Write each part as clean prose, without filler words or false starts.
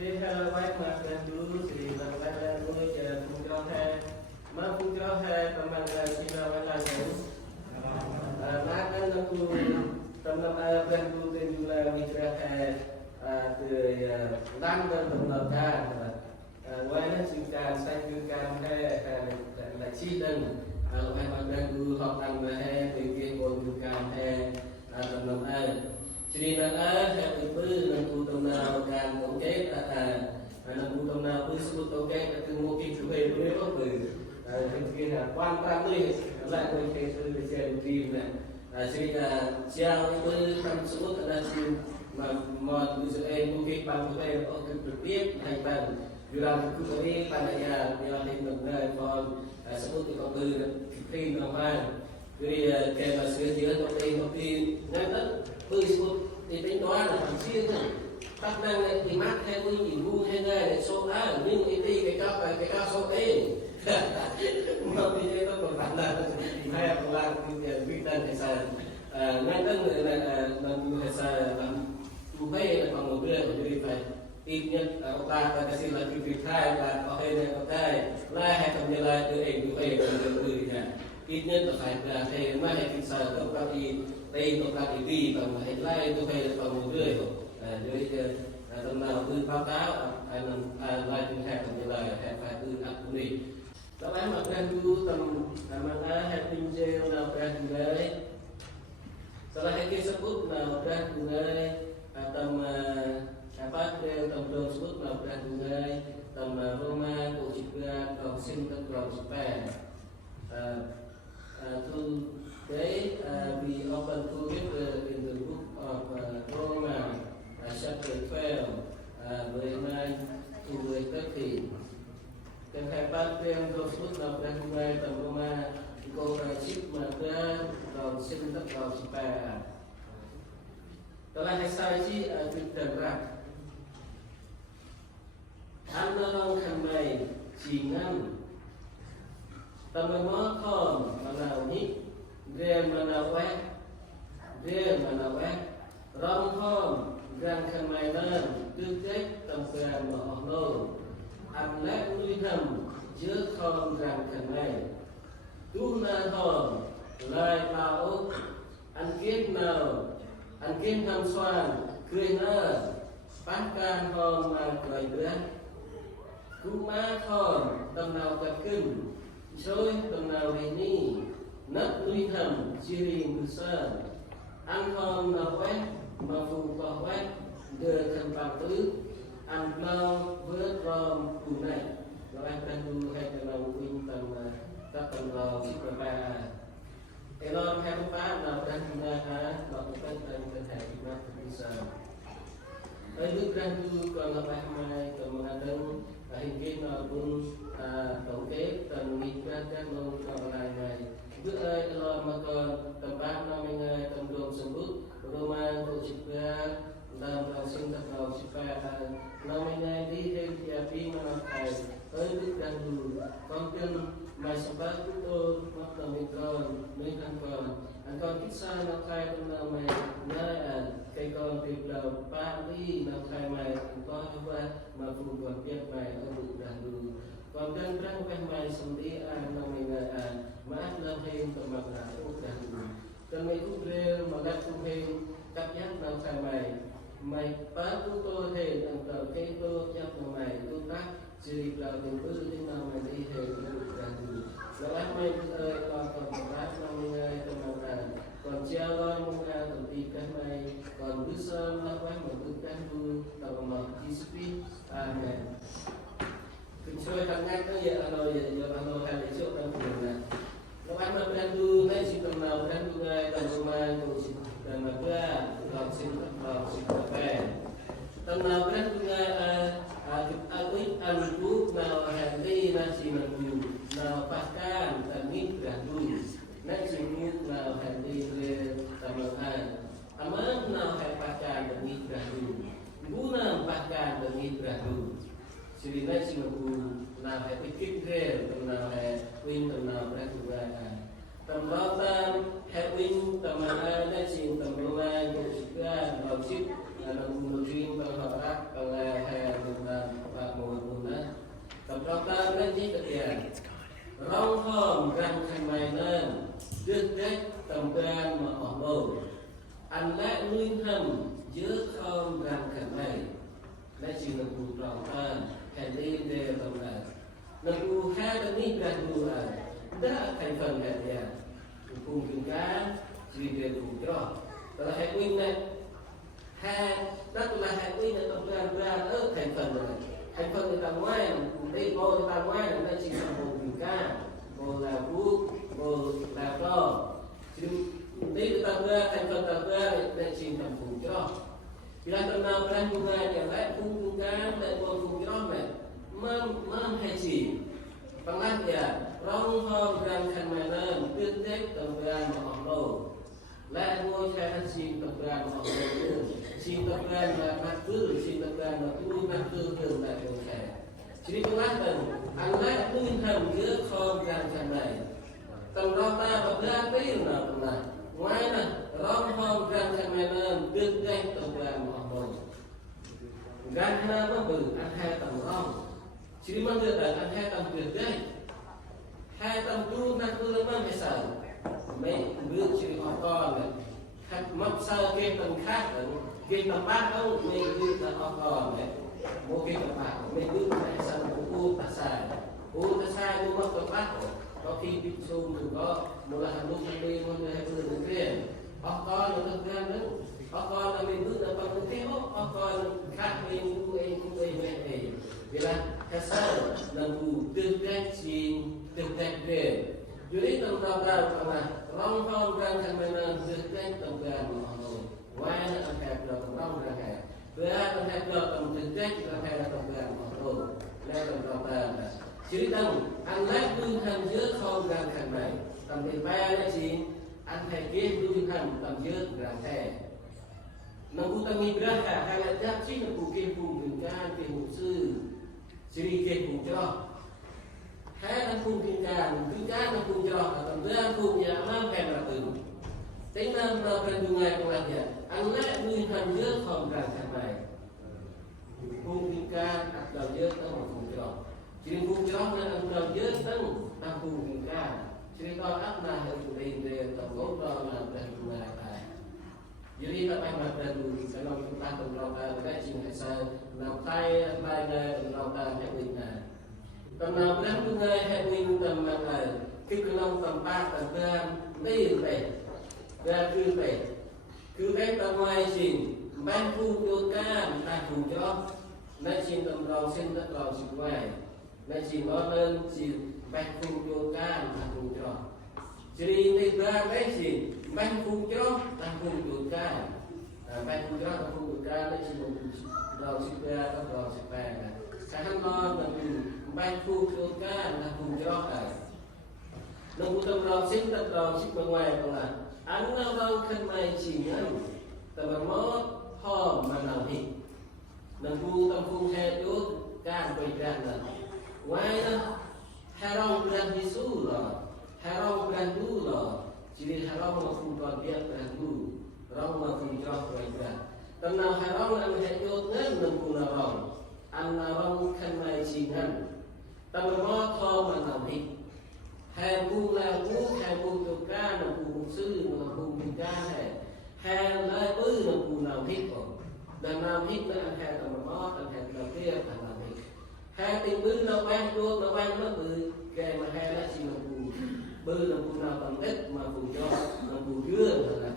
Thì quay mà gần dulu thì là quay là nuôi chờ phun cho he mà phun cho he tầm bằng khi nào quay là những má cái nó phun tầm năm gần dulu thì là mình ra he từ năm đến tầm năm ca quay nó chỉ càng sai cứ càng he là chi đơn quay mà gần dulu học ăn về he từ kia còn cứ càng he tầm năm Jadi nak saya itu nanti tentang kan konkret nanti tentang disebut konkret itu mungkin juga itu apa mungkin quan trọng đi lại với cái sự xem phim này jadi siang itu kan sebut ada sim mà bisa mungkin bằng cái trực tiếp hay bằng jurang kuri pada ya yang mengenai pohon sebut itu từ phim nào jadi kayak masih dia tapi nanti disebut thì tính toán là phần riêng thôi tác năng này thì mát hay vui nhìn vui hay ngay để số nhưng cái cao số ấy mà vì thế nó còn phản là hay là còn làm cái việc đơn hay sao ngay tất người là làm hay sao làm chủ hay là còn một người thì phải ít nhất ông ta cái gì là cái việc hai và có hay này có cái lai hay cầm như lai từ ấy từ ấy từ từ ít nhất là phải là thầy mai hay kinh sở công tác đi đây công tác đi đi bằng hay lai tôi hay bằng một người dưới tầm nào từ báo cáo lai từ hai tầm như là phải từ áp dụng đi các bạn mà đang tu tầm mà hay tinh gel nào đang tu đấy sau đó cái sebut nào đang tu đấy tầm apa gel tầm đồ sebut nào đang tu đấy tầm Roma của chị ra cầu sinh các cầu Spain today we open together in the book of Romans chapter 12 verse 9 to verse 13. Dan hebat yang tersebut dapat mulai dari Roma Korasip maka dalam sintak dalam supaya telah esai tidak Analong kami jingan Tama con mana ni dia mana weh ram con gan kemainan tutek tempat mahlo anlek nuham je con gan kemai tu na con lai bao an kiết tham xoan cười nơ phát can con mà cười bữa cú má con tầm nào tập kinh rồi tầm nào về ni nắp nuôi thầm chiri musa ăn con nào quét mà phù vào quét đưa thầm bằng tứ ăn lâu vớt rom cù này rồi anh đang đu hay tầm nào quynh tầm các tầm vào ship ba elon hay không phá nào đang ra há còn một cái tầm cơ thể Việt Nam musa ở nước đang đu còn là ba mai còn một đơn hình kia nó cũng tổng kết tầm nghịch ra các môn còn lại này bước ơi lo mà còn tầm 3 năm ngày tầm đường sân bút Roma tổ chức ra làm vào sinh tập đầu sức khỏe năm ngày đi theo thì mà nó phải tới bước đang đủ con chân mà sắp bác của tôi mất tầm micron nơi thằng còn con kích xa nó khai trong nào mày nơi cây con việc đầu ba đi nó khai mày có qua mà phù còn biết mày ở đủ đang đủ còn chân răng quen mày xong đi nó mình mà áp lên thêm tầm mặt là út đang đủ cần mấy út rêu mà gắt không thêm cắt nhắc nó khai mày bác của tôi thì thằng tờ cây tôi chấp của mày tôi tác chỉ là từng bước đến nào mày đi thì đủ đang đủ rồi anh mày ơi còn bác năm ngày tầm mặt là còn treo lo mong ra tầm tì cái mày còn cứ sơ nó quán một bước cái vui tầm một GCP amen mình chơi thằng ngay tới giờ rồi hay để trước đang buồn nè nó bán mà đang đu đấy chỉ tầm nào đang đu ngay tầm mai cũng chỉ tầm mà ra làm xin cà phê tầm nào đang đu ngay ăn bút nào hẹn đi là chỉ là nhiều nào phát can tầm ít là đu nên chỉ bút nào hẹn đi về tầm nào hẹn phát can tầm ít là đu bút nào phát can tầm ít là đu Jadi nak singapura nào hay pikir rel, nào hay win, nào hay juga. Tempat hay win, teman ada sing tempat juga, kalau sih, kalau mungkin kalau harap kalau hay และชีนักบุญรองท่านแห่งนี้เดินตำนานนักบุญแห่งนี้การดูอ่านได้thành phầnแห่งนี้cùng chúng ta chỉ về cùng cho đó là hệ quy này hệ đó là hệ quy này tập ra ở thành phần này thành phần người ta ngoài đây cô người ta ngoài là chỉ là một chúng ta một là phúc một là to chứ đây người ta ra thành phần tập ra để chỉ làm cùng cho bila kenal kan juga yang lain kunjungan dan kunjungan mang haji pernah ya rong hom dan kan mana titik tempat Allahและงวยแค่สิ่งต่างๆของเราสิ่งต่างๆแบบนั้นคือสิ่งต่างๆแบบนี้นั่นคือเรื่องแบบแค่ชีวิตของเราอันแรกคือทำเยอะคอมกันกันไหนต้องรอตาแบบนั้นไปอยู่หนักหนักไว้นะร้องคอมกันกันไหนนั่นเรื่องแจ้งต่างๆของเราการทำมันเป็นอันแท้ต่างร้องชีวิตมันเรื่องอันแท้ต่างเรื่องได้แท้ต่างดูนั่นคือมันไม่ใช่ไม่เรื่องชีวิตของก้อนเลยมักเศร้าเกมตันคัดเกมตันบ้านเขาไม่เรื่องตันของก้อนเลยโมเกมตันบ้านไม่เรื่องไม่ใช่ปูตัดสายปูตัดสายดูมักตันบ้านก็ที่ปิดซูมถึงก็มูลค่าลูกมันดีมันเลยให้เพื่อนเรียนของก้อนมันเรื่องนึงของก้อนเราไม่เรื่องแต่บางทีของก้อนคัดเองกูเองเวลาแค่เศร้าเราดูตื่นเต้นจริงตื่นเต้นเรียนjadi tempat pernah rongkong dan kemenangan terkait tempat mengenai wajah terkait rongkong terkait berat terkait terkait terkait tempat mengenaiและtempat cerita anak Tuhan Yesus dan kami tempat bayar sih anak Tuhan Tuhan Yesus dan saya namun kami berharap kalau jadi namun kita dengan kemudian sedikit muncul hai là cùng kinh ca là cùng cho tầm ra cùng nhà mang kèm là từ tính năng làเป็นยังไงตรงนั้นเนี่ยอันแรกมีทำเยอะของการทำไมcùng kinh caเราเยอะต้องcùng cho chỉ cùng cho nênเราเยอะต้องทำcùng kinh ca chỉ có áp là hệ chủ đề về tổng gốc đó làเป็นยังไงไปjadi tak payah beradu kalau kita berdoa kita cinta saya nampai pada berdoa kita karena benar juga hati teman lain kita tempat tempatนี่danคือcái tầm ngoài xin ban phu vô ca ta cùng cho nên xin tầm lòng xin tất lòng xin ngoài nên xin có nên xin ban phu vô ca ta cùng cho chỉ đi ra cái xin ban phu cho ta cùng vô ca ban phu cho ta cùng vô ca nên xin lòng xin ra tất lòng xin về cái hắn lo mình ban phu vô ca ta cùng cho nông tâm lòng xin tất lòng xin bên ngoài còn là anh nào đâu khăn mày chỉ nhậnแต่มันมอพ่อมันเอาหินังกูตำกูแห่ยุดการไปกันนะไว้นะแห่เราเป็นที่สู้หรอแห่เราเป็นดูหรอชีวิตแห่เรามาคุมตอนเดียร์เป็นดูเรามาคุมจอบไปกันแต่เราแห่เราอันแห่ยุดเงินนังกูนาเราอันนาเราขันไม่ชีเงินแต่มันมอพ่อมันเอาหิแห่กูแล้วกูแห่กูจุกการนังกูซื้อนังกูมีการแห่lại bư là cù nào thích rồi, đàn nào thích là ăn hẹ tầm mót, ăn hẹ tầm kia, ăn nào thích. Hẹ tình bư là quen luôn, là quen nó bư, kề mà hẹ là chỉ là cù, bư là cù nào tầm tích mà cù cho, là cù gương là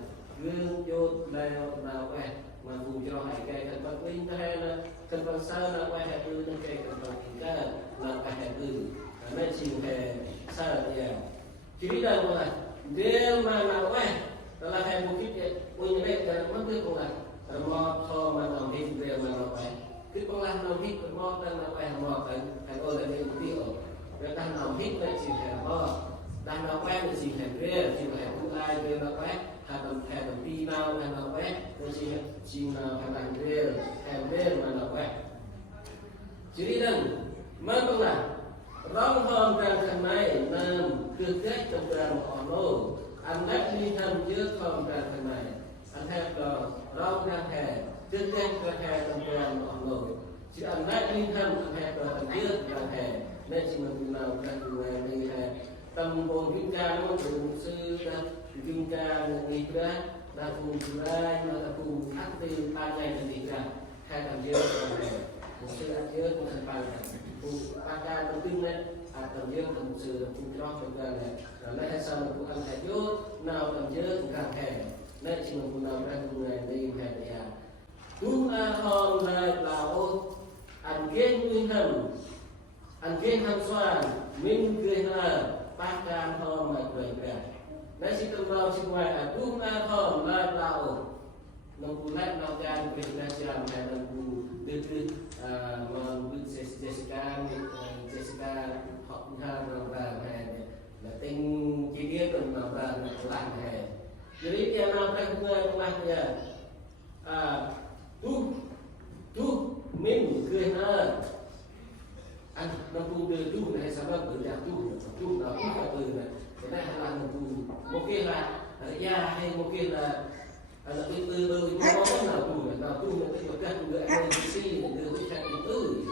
gương vô đeo nào quen, mà cù cho hẹ kề cần bật linh hẹ là cần bật sơ là quen hẹ bư, là kề cần bật kinh ca là quen hẹ bư, nên chỉ hẹ sơ thì chỉ đâu là điều mà nào quen. Kalau saya mungkin punya mereka mungkin pula mau so mana hidup dia mana apa kita pula mau hidup mau dan apa yang mau kan orang yang itu dia kan mau hidup dari sini apa dan apa yang dari sini dia sini mulai dia apa ada pinau dan apa dari sini ada dia mana apa jadi dan mana rong hom dan kenai dan kerja tentang Allah anh lát đi thăm trước không ra thế này anh hẹp cờ rong ra hè trước trên ra hè tầm toàn mọi người chỉ anh lát đi thăm anh hẹp cờ tầm trước ra hè nên chỉ mình nào ra từ ngày đi hè tầm bồn kinh ca nó từ sư ra kinh ca nghỉ ra là cùng ra mà là cùng ác đi ba ngày là đi ra hai tầm trước ra hè sư ăn chứa cũng thành phần cụ ba ca đầu tiên này tầm dương tầm sư tầm cung cho tầm gần này là hay sao mà cụ ăn thẻ chốt nào tầm chứa cũng càng thẻ nên chỉ một cụ nào ra cùng người đi hè để chúng ta hòn lại là ô ăn kiên nguyên hầm ăn kiên hầm xoan minh cười là ba ca hòn mà cười vẻ nên chỉ tầm vào chỉ ngoài chúng ta hòn lại là ô nông cụ lại nào gan về Việt Nam hay nông cụ từ mà Jessica họ ha làm hè là tinh chi tiết cần làm hè jadi dia nào phải người làm ya tu mình cười hơn anh nông cụ từ tu này sao mà từจากtu nào cũng là từ này cái này là nông cụ một kia là ya hay một kia là từ nào tu là cái vật chất người anh si là từ cái trạng từ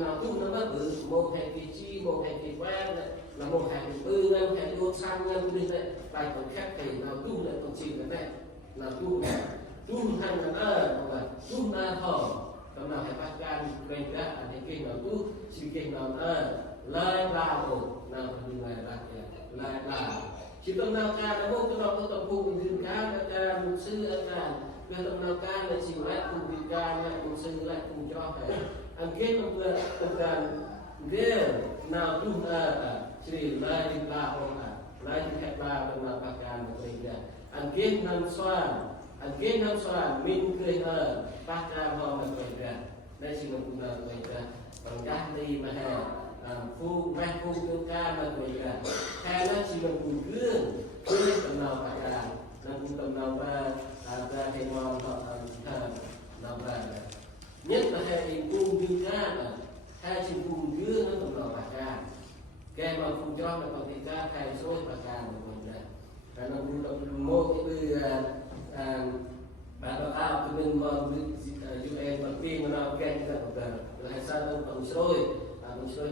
nào tu nó bắt từ một hành kỳ chi một hành kỳ quen là một hành tư ngân hành vô sang ngân như thế bài còn khác thì nào tu là còn chỉ cái này là tu hành là tu na thọ còn nào hay phát gan về ra anh cái nào tu chỉ cái nào lai là ổ nào mình lại là chỉ cần nào ca là một cái nào có tập cùng dương cá là một sư là về tầm nào ca là chỉ lại cùng việt ca là một sư lại cùng cho thầy anh kết một người tập đoàn ghê nào tu chỉ lại đi la hoặc lại đi hẹp la tầm nào bạc ca một người kia anh kết năm xoan mình cười hơn bạc ca họ một người kia đây chỉ một người kia còn các đi mà hè phu tương ca mà người kia hay nó chỉ là cùng gương tầm nào phải là tầm nào ra thầy ngon họ nào ra nhất là hay cung gương ca là hai chỉ cùng gương nó tầm nào phải ca cái mà cùng cho là còn thì ca thầy số phải ca một người này và nó cũng một cái từ bạn đào tạo thì mình còn giúp em bằng tiền mà nào kèm cả một là hay sao đâu còn sôi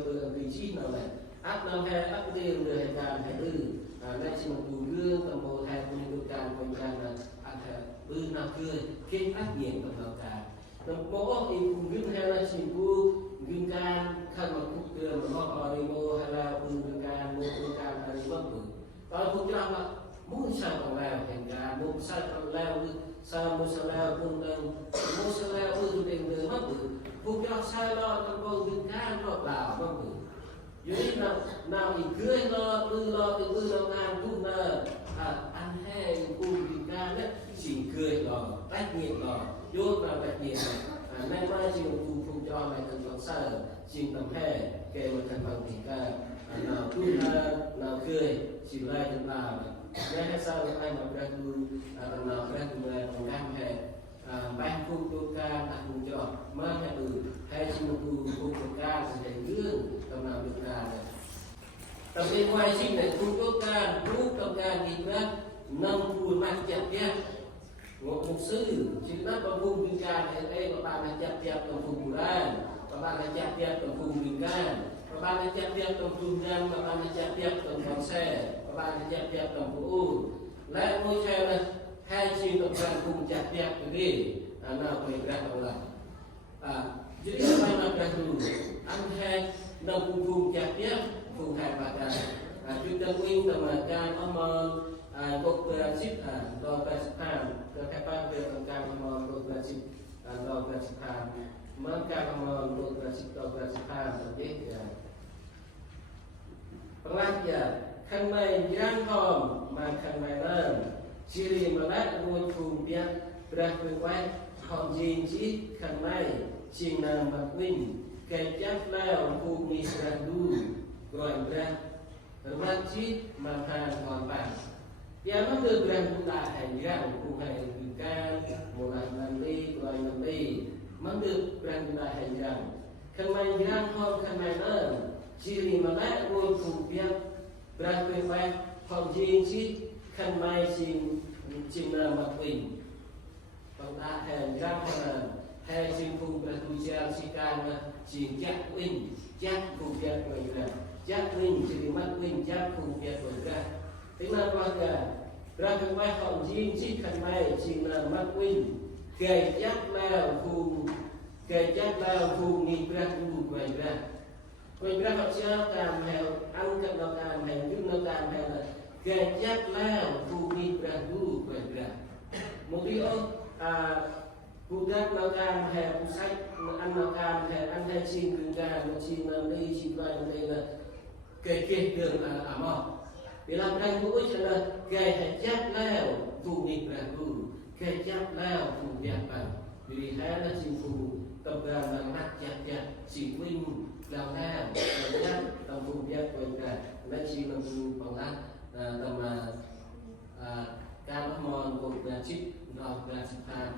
từ vị trí nào này áp năm hay áp tiêu người hay làm hay tư đây chỉ một đủ gương tầm một hai con những càng con càng là ăn tư nào cười kết áp nhiệt tầm nào cả tầm có thì cùng gương hay là chỉ cu gương can khăn mà cục tường mà họ đi mua hay là gương can hay là bất cứ còn không cho là muốn sao còn leo thành cả muốn sao còn leo sao muốn sao leo cùng muốn sao leo từ tiền từ mất từ không cho sai lo trong con gương can lo bảo bất cứ jadi nào thì cưới lo từ lo ngàn tu nơ ăn hay cùng gương can đấy chỉ cười lo tách nhiệt lo vô là tách nhiệt nay mai chỉ một cùng cho này cần có sợ chỉ tầm hè kể một thành phần thì cả nào tu nào cười chỉ lại thành nào nghe hay sao ai mà ra tu nào ra tu là còn đang hè ban cung tu ca đặt cùng cho mà hay hay chỉ một cung ca thì để gương tầm nào được là tầm bên ngoài sinh này cung tu ca lúc tầm ca gì nữa nâng cùi mang chặt kia một sư chỉ nói bằng vùng bình can ở đây các bạn là chặt chặt bằng vùng Buran, các bạn là chặt chặt bằng vùng bình can, các bạn là chặt chặt bằng vùng Nam, các bạn là chặt chặt bằng vòng xe, các bạn là chặt chặt bằng vùng U. Lại ngôi xe là hai chiếc tập đoàn cùng chặt chặt cái gì nào phải ra đâu là jadi apa yang akan dulu anh nằm vùng chặt chặt vùng hai bà cả chúng ta quyên tầm can cột ship đo Pakistan ke kapal ke tentang untuk ship đo Pakistan mereka untuk ship đo Pakistan tapi pengajar khăn mây giang hòm mà khăn mây lên Syria mà lát ngôi phùng biết ra quyền quay hòm gì chỉ khăn mây chiên nam bạc minh cây chắc leo phù mi ra đu gọi ra rác chỉ mà hàng hoàn bản dia mengambil brand pula hanya bukan bukan mulai nanti mengambil brand pula hanya kemai yang hom kemai ciri mana ngôi phù biếc brand quay quay hom jin chi kemai chin mặt bình còn ta hèn răng là hay chin phù brand tu chiang si can chin chắc win chắc phù biếc rồi là chắc win ciri mắt win chắc phù biếc rồi ra thế mà keluarga berangkat mai hong jin chi kan mai chi na mak win kai yak la hu kể chắc là phù nghi ra phù quay ra họ chưa làm heo ăn cận nó làm heo giúp nó làm heo là kể chắc là phù nghi ra phù quay ra một điều phù giác nó làm heo phù sách ăn nó làm heo ăn hay xin cứ ra nó xin đi xin quay đây là kể đường là mò vì làm thành mũi cho là kể chắc là phù nghi ra phù kể chắc là phù giác bằng vì thế là xin phù tập đoàn là mặt chặt chỉ vinh làm nào làm chắc tầm phù giác quên cả lấy chỉ làm phù bằng lát tầm ca mòn của nhà chip rồi nhà chip hàng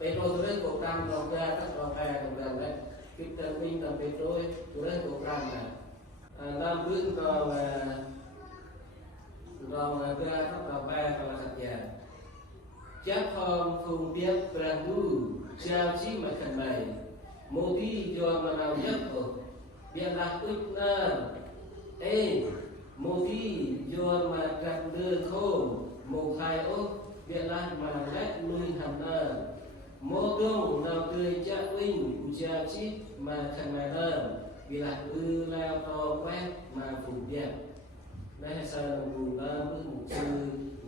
petro tới của cam rồi ra các con bè tập đoàn đấy kịp tầm vinh tầm petro tới của cam là năm bước còn ra các con bè còn là thật già chắc không phù biết brand new chào chí mà khẩn mày một tí cho mà nào nhất ở biết là ức na một tí cho mà gặp đưa khô một hai ốc biết là mà lách nuôi hàm na một đông nào tươi chắc vinh của chào chí mà khẩn mày hơn vì là lao to quét mà phù biết đây là sao là phù la bước một chữ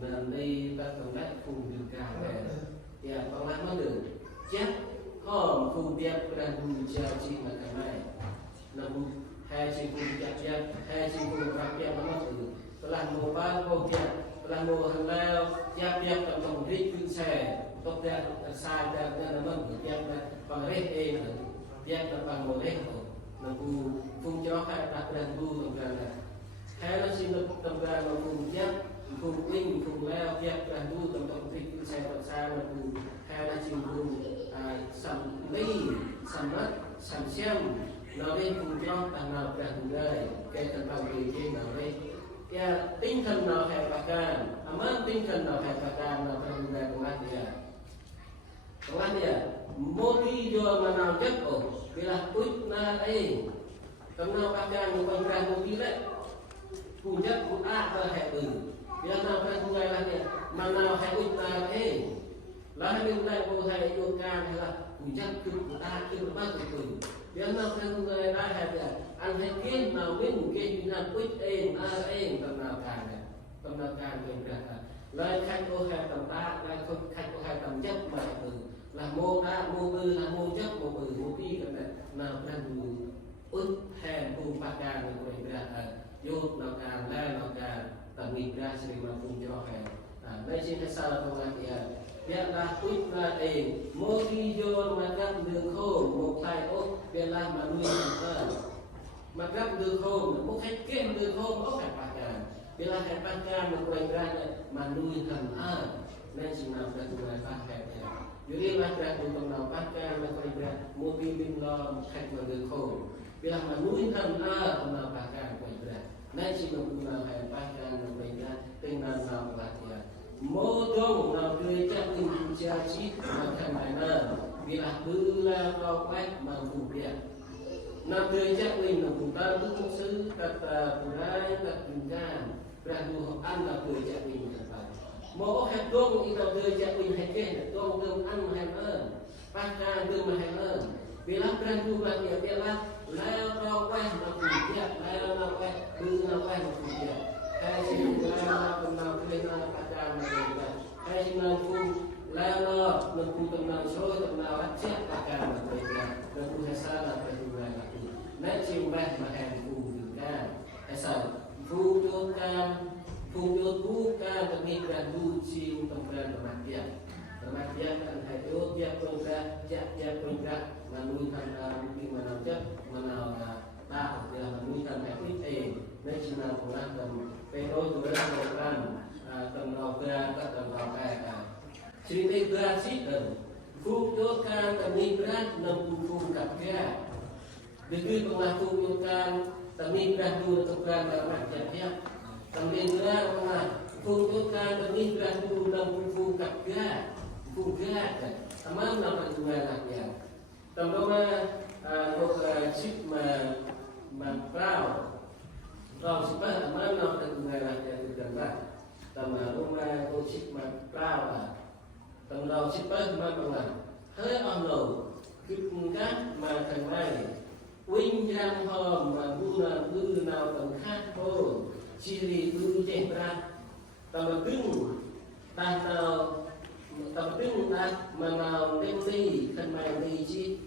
là đây ta còn lách phù được cả về dạ còn lại mới được chắc không phù biết là phù chào chi mà cái này là phù hai chi phù chắc hai chi phù đặc biệt nó từ là một ba phù biết là một hàng lao chắc trong tổng rít cứ xe tốt ra sai ra nên là mình biết là bằng rét e nữa biết là bằng một rét rồi là phù cho hai đặc biệt phù tổng ra là hai nó xin tổng ra là phù chắc phù linh phù lao biết là phù tổng rít cứ xe còn xa là phù hai là xin phù sầm ly sầm đất sầm xem nó đi cùng cho tầng nào cả cùng đời cái tầng nào gì trên nào đây cái tinh thần nào hẹp bạc can mà tinh thần nào hẹp bạc can nào phải cùng đời cùng anh thì một đi vô mà nào chất ổ vì là út na ấy tầng nào bạc can một con ra một tí đấy cùng chất cùng và hẹp vì là nào phải cùng đời là gì mà nào hẹp út na ấy là hai bên đây cô thầy vô ca hay là cùng chắc cứ ta cứ bắt được Việt Nam thân người đã hẹp là anh hay kiến nào mình kia Việt Nam quyết em tầm nào càng quyền cả lời khách cô hẹp tầm ta lời khách cô hẹp tầm chấp mà là mô ta mô tư là mô chấp mô tí cái này nào đang út hẹp cùng bạc càng của mình ra vô nào càng lên nào càng tầm nghịch ra sẽ mà cùng cho hẹp đây xin hay sao không anh thì biết là quyết là tiền mỗi khi vô mà gặp đường khô một tay ốc biết là mà nuôi hơn mà gặp đường khô một khách kiếm đường khô ốc phải bạc cả biết là phải bạc cả mà quay ra này mà nuôi thần nên chỉ làm ra tụi này bạc hẹp này jadi là ra tụi tụi nào bạc cả mà quay ra một pin lo khách mà đường khô biết là mà nuôi thần tụi nào bạc cả quay ra nên chỉ làm tụi nào phải bạc cả mà quay ra tên nào bạc thì mô đông nào tươi chắc tình cha chít mà thành bài nơ vì là tư la cao quét mà phù biệt nào tươi chắc mình là cùng ta đức công sư đặt cùng ai đặt cùng ca ra dù học ăn là tươi chắc mình thật vậy mô hẹp đông thì nào tươi chắc mình hay kê là đông đương ăn hay ơn bác ca đương mà hay ơn vì là ra dù là hiểu biết là lao cao quét mà phù biệt lao cao quét tư lao quét mà phù biệt hay chỉ là tầm nào tươi là hay chỉ là phù lao lo là phù tầm nào số tầm nào ăn chết là cả là vậy là phù hay sao là phải phù này là phù nét chiều bẹt mà hàng phù từ ca hay sao phù cho ca phù ca tầm nghịch là phù chiều tầm ra là mặt dia kan hay yếu dia pun ra mà nuôi thành mungkin mà nào chết mà nào ta dia là nuôi thành hay ít nên chỉ là một năm tầm cái đôi của nó là tầm nào ra các tầm nào cả chỉ để ra xít phù cho can tầm nghịch ra nằm phù cặp kia Begitu pengatungan demi pengatungan dalam jadinya demi pengatungan demi pengatungan fuga tamam nama jualannya tambah chip prau prau siapa tamam nama jualannya tidak tambah rumah chip prau tambah siapa mana hei ono cứ các mà thằng này Winh răng hòm mà bu là bư nào tầm khác vô chi lì bư chạy ra tầm cưng ta nào tầm cưng ta mà nào đem đi khăn mày đi chi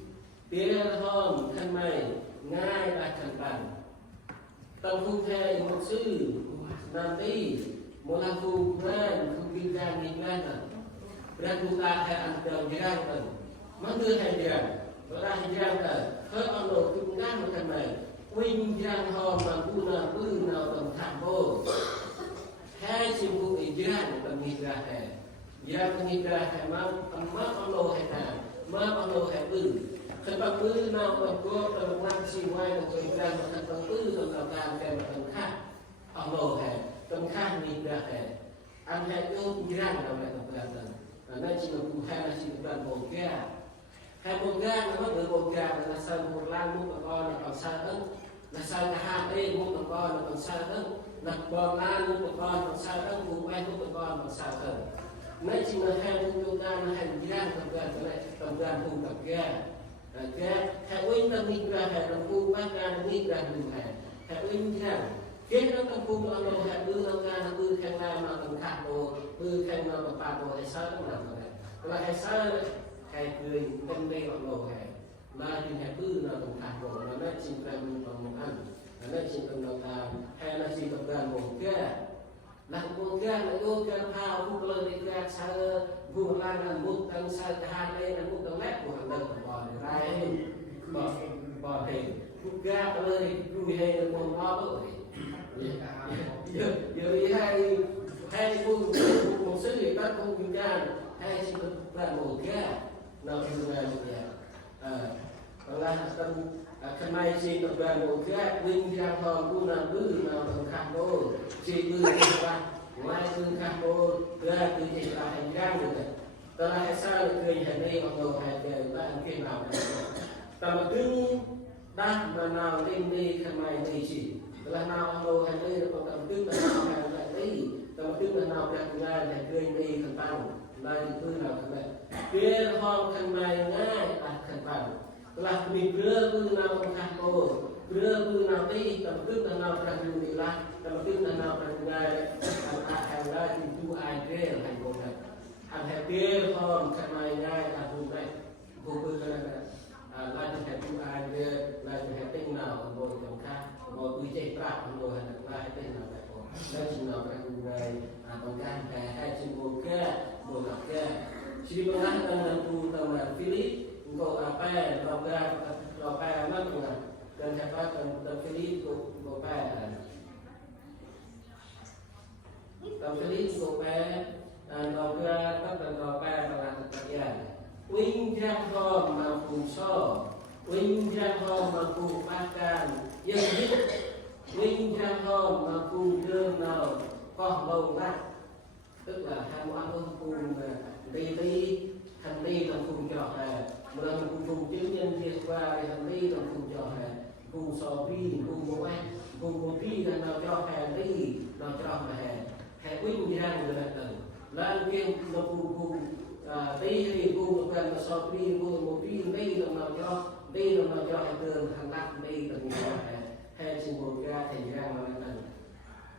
tía hòm khăn mày ngay là khăn bàn tầm không hề một sư làm đi một là khu ngay không kinh gan nhìn ngay là răng khu ta hay ăn chờ răng tầm mắt đưa hay răng ra răng là hơi ăn đồ cũng ngán một cái này Winh răng hòm mà bu là bư nào tầm thảm vô hai chim bu ý răng tầm nghịch ra hè răng tầm nghịch ra hè mà tầm mắt ăn đồ hay nào mà ăn đồ hay bư khi bằng bư nào tầm cô tầm ngăn chim ngoài một cái răng mà tầm bư tầm nào càng kèm mà tầm khác ăn đồ hè tầm khác nghịch ra hè ăn hay yêu răng nào lại tầm càng tầm nên chỉ là bu hai là chỉ là một cái hai một gang nó được một gang là sơn một lan một con là còn xa hơn là sơn cả hai đây một con là còn xa hơn là còn lan một con còn xa hơn một em một con còn xa hơn mấy chỉ là hai một gang là hành gang tập đoàn này tập đoàn cùng tập gang hai uyên tâm nghịch ra hai tập cùng bác gang nghịch ra cùng hai uyên gang kết nó tập cùng ở đâu hai bư đâu gang là bư khen la mà còn khát đồ bư khen mà còn phạt đồ hay sao nó làm rồi là hay sao hay cười bên đây bọn đồ hay là những hay bư là tổng thạc đồ là nó chỉ cần một ăn là nó chỉ cần một làm hay là chỉ cần một cái là một cái là vô cái thao vô lời đi cái sao vô là một tầng sao cả hai đây là một tầng lép của hàng đầu bỏ ra bỏ thì một cái lời vui hay là một lo bởi giờ hai một số người ta không kinh doanh hay chỉ cần một cái nào cũng là một cái là tâm khăn mai chỉ tập đoàn một cái Winh răng hòm bu là bư nào tầm khác vô chỉ bư ra ngoài bư khác vô ra từ chỉ là hành răng rồi ta là hay sao được cười hành đây bằng đầu hành đều là ăn kia nào tầm cứng đắt mà nào lên đi khăn mai đi chỉ là nào đầu hành đây là còn tầm cứng là nào hành lại đi tầm cứng là nào đặt ra để cười đi khăn tăng là bư nào khăn này kia hòm khăn mai ngay đặt khăn tăng là mình rửa bư nào không khác cô rửa bư nào đi tầm cứng là nào đặt dùng đi lại tầm cứng là nào đặt ngay hành ra thì tu ai kia hành cô này hành hệ kia hòm khăn mai ngay đặt dùng này cô bư cái này là những hệ tu ai kia là những hệ tinh nào ngồi trong khác ngồi bư chạy trạc ngồi hành là hệ tinh nào này cô đây chỉ nào đặt dùng này còn cái hai chữ một cái một là cái chỉ bằng lăng là tu tầm là Philip có apa apa mana pun dan siapa dan Philip có apa dan Philip có apa dan juga dan có apa dengan kekayaan Winh răng hòm mà cùng so Winh răng hòm mà cùng makan yang nhất Winh răng hòm mà cùng đương nào có bầu nát tức là hai món ăn cùng đi hành đi làm cùng trò hè một lần cùng chứng nhân thiệt và hành đi làm cùng trò hè cùng sò vi cùng bộ ăn cùng bộ vi là nào cho hè đi nào cho hè Winh răng người là tử là anh kia nó cùng đi thì cùng gần là sò vi cùng bộ vi đi là nào cho hè đường hành lạc đi là cùng trò hè chừng một ra thì ra mà là tử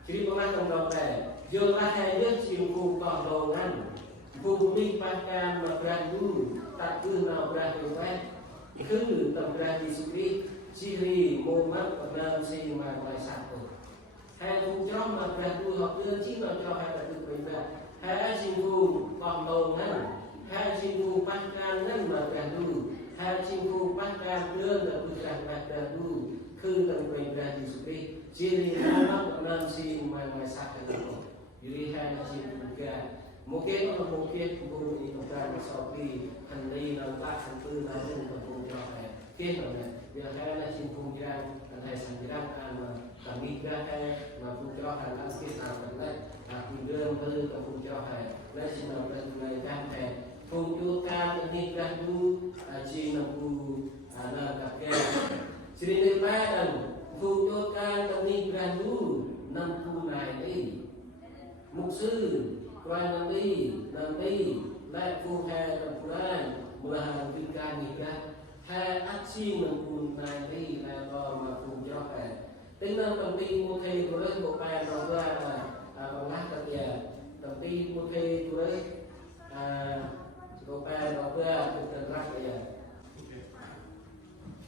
chỉ có năng đầu bè giờ là hè nhất chừng cùng còn đồ ngăn Bumi pakan mabrahu tak guna brahu cứ tầm ra di sukri ciri momat pernah si mai satu hai cùng cho mabrahu học đưa chỉ là cho hai đặc biệt là hai sinh cùng còn đầu ngăn hai sinh cùng pakan ngăn mabrahu hai sinh cùng pakan đưa là bữa ăn mabrahu cứ tầm ra di sukri ciri momat pernah si mai satu jadi hai sinh cùng cái mungkin kalau mungkin guru ini bukan sopi hendak nampak sentuh namun tepung jahe kita dia hanya simpung yang dan sendirian kami jahe mampu jahe asli sampai aku dalam beli tepung jahe dan sinar dan jahe tunjukkan ini gadu aji nampu anak kakek sini dan tunjukkan ini gadu nampu naik mục sư qua làm đi lại phu hè tập Quran một là hàng kinh ca nghỉ ca hai ác chi mình cùng này đi là có mà cùng cho phải tính năng công ty mua thuê của đấy bộ bài nó ra là bằng lát tập giờ công ty mua thuê của đấy bộ bài nó ra từ từ lát bây giờ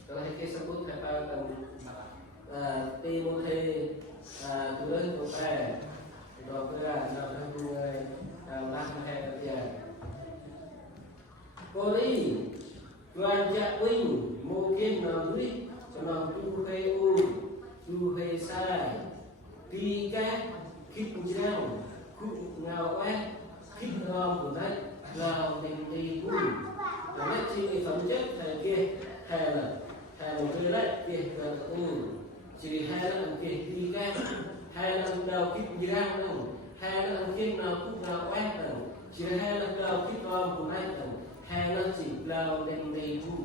rồi khi sắp bút hai ba tầng ti mua thuê của đấy bộ bài nó ra nó không người lát hai tập giờ cô đi quan trọng wing mô kiến nào biết cho nó tu hay u tu hay sai đi các khích nhau khúc ngào ác khích ngon của nó là mình đi vui và nó chỉ phẩm chất thầy kia thầy một cái đấy kia là chỉ hai là kia đi các hai là đầu khích nhau đâu hai là kia nào khúc ngào ác đâu chỉ hai là đầu khích ngon của nó đâu hai nó chỉ lao lên đầy đủ,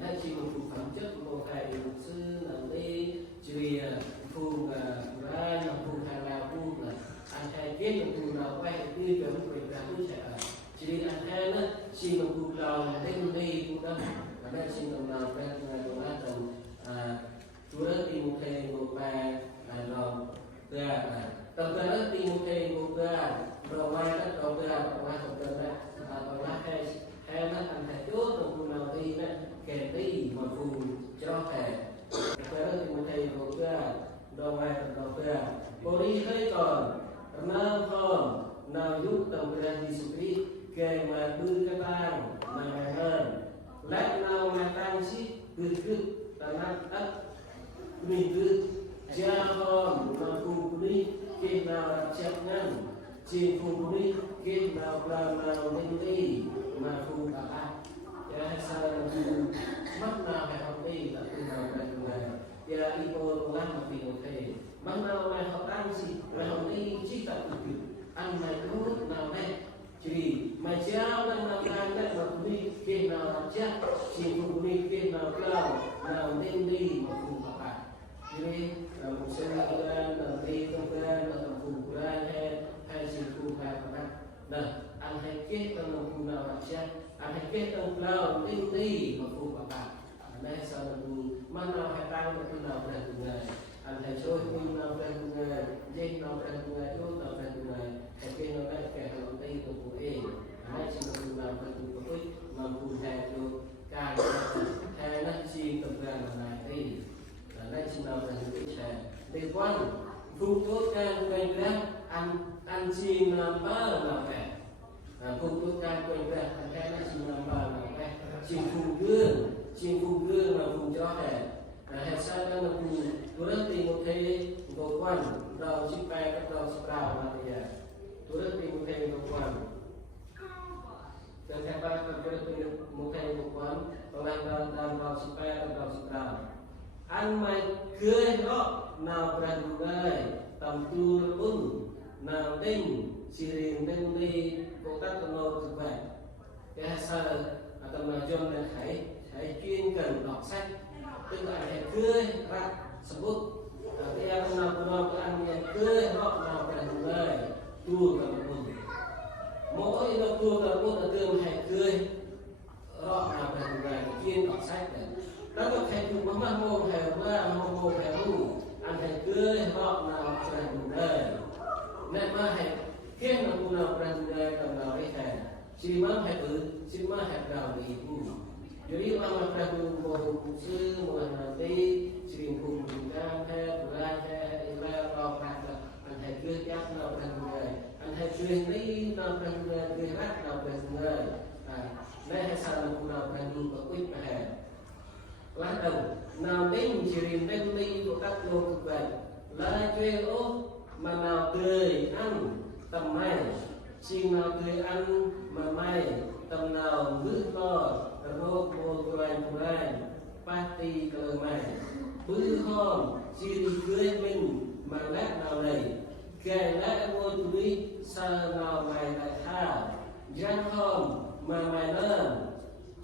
nó chỉ một phẩm chất một thầy một sư là đi chỉ phù ra là phù thầy là phù là anh thầy kết là phù nào quay đi về một việc là tôi sẽ chỉ anh thầy nó chỉ một phù lao lên đầy đủ đó, và nó chỉ một nào quen là đồ ăn tầm chú đó đi một thầy một bài lòng ra tầm cái đó đi một thầy một ra đồ mai đó đồ ra tầm cái đó còn lá hay nó thành thầy chốt rồi phù nào đi nè kèm đi mà phù cho thầy cái đó thì một thầy một ra đồ mai đồ ra cô đi thấy còn nào còn nào giúp tầm ra đi xử lý kèm mà đưa cái tang mà mày hơn lát nào mà tang xí cứ ta nát đất mình cứ cha con mà phù đi khi nào đặt chặt ngăn chỉ phù đi khi nào làm nào nên đi mà phù cả ai ya hay sao là phù mắt nào phải học đi là phù nào phải phù này ya đi cô làm mà phù một thầy mắt nào mày học ăn gì mày học đi chỉ tập được ăn mày tốt nào này chỉ mày trao đang làm ăn đấy mà phù đi khi nào làm chắc chỉ phù đi khi nào cao nào nên đi mà phù cả ai jadi một số người là đi trong ra là phù ra hay chỉ phù hai cả nah anh hãy kết trong lòng phù nào là chắc anh hãy kết trong lòng tinh đi mà phù vào bạn đây sao là phù mà nào hãy tăng được phù nào về từ ngày anh hãy chơi phù nào về từ ngày dây nào về từ ngày chốt nào về từ ngày hãy kết nó lại kẻ lòng tay của phù em hãy chỉ là phù nào về từ phù ích mà phù thẻ được càng thẻ nó chỉ tập ra là này đi đây chỉ nào về từ ích thẻ để quan phù tốt càng càng ra anh chỉ làm ba là phải phù tốt càng càng ra cái nó chỉ làm ba là phải chỉ phù gương là phù cho thẻ hay sao đó là phù tôi rất tìm một thế một quan đầu chip bay các đầu chip rào mà bây giờ tôi rất tìm một thế một quan dan saya pada một thế một quan còn lại dalam đầu chip bay các đầu chip rào anh mày cười đó nào ra người tầm tu pun nào đinh chỉ riêng đinh đi công tác công nô thực vậy cái sao tầm nào cho nên hãy chuyên cần đọc sách tức là hãy cười ra sebut cái em nào công nô anh nhận cười họ nào ra người tu tầm pun mỗi lúc tu tầm pun là tương hãy cười họ nào ra người chuyên đọc sách này đó có thể dùng bấm ăn mồm hẻo ra mồm hẻo đủ anh hãy cười họ nào ra người nên mà hãy khi mà cô nào ra người tầm nào đấy thầy chỉ mà hãy chỉ mà hãy đào đi cũng jadi mà ra một sư một hàng đi chỉ cùng chúng ta theo ra là vào cả anh hãy cười chắc nào ra người anh hãy truyền đi nào ra người cười hát nào ra người đây hay sao là cô nào ra người có quyết mà hẹn lát đầu nào đến chỉ riêng bên đi của các lô thực vậy là chơi ô mà nào cười ăn tầm này xin nào cười ăn mà mày tầm nào ngữ to rô cô quay party cờ mày bư hôm chỉ đi cười mình mà lát nào này kể lát ngôi tụi đi sao nào mày lại tha giang hôm mà mày lên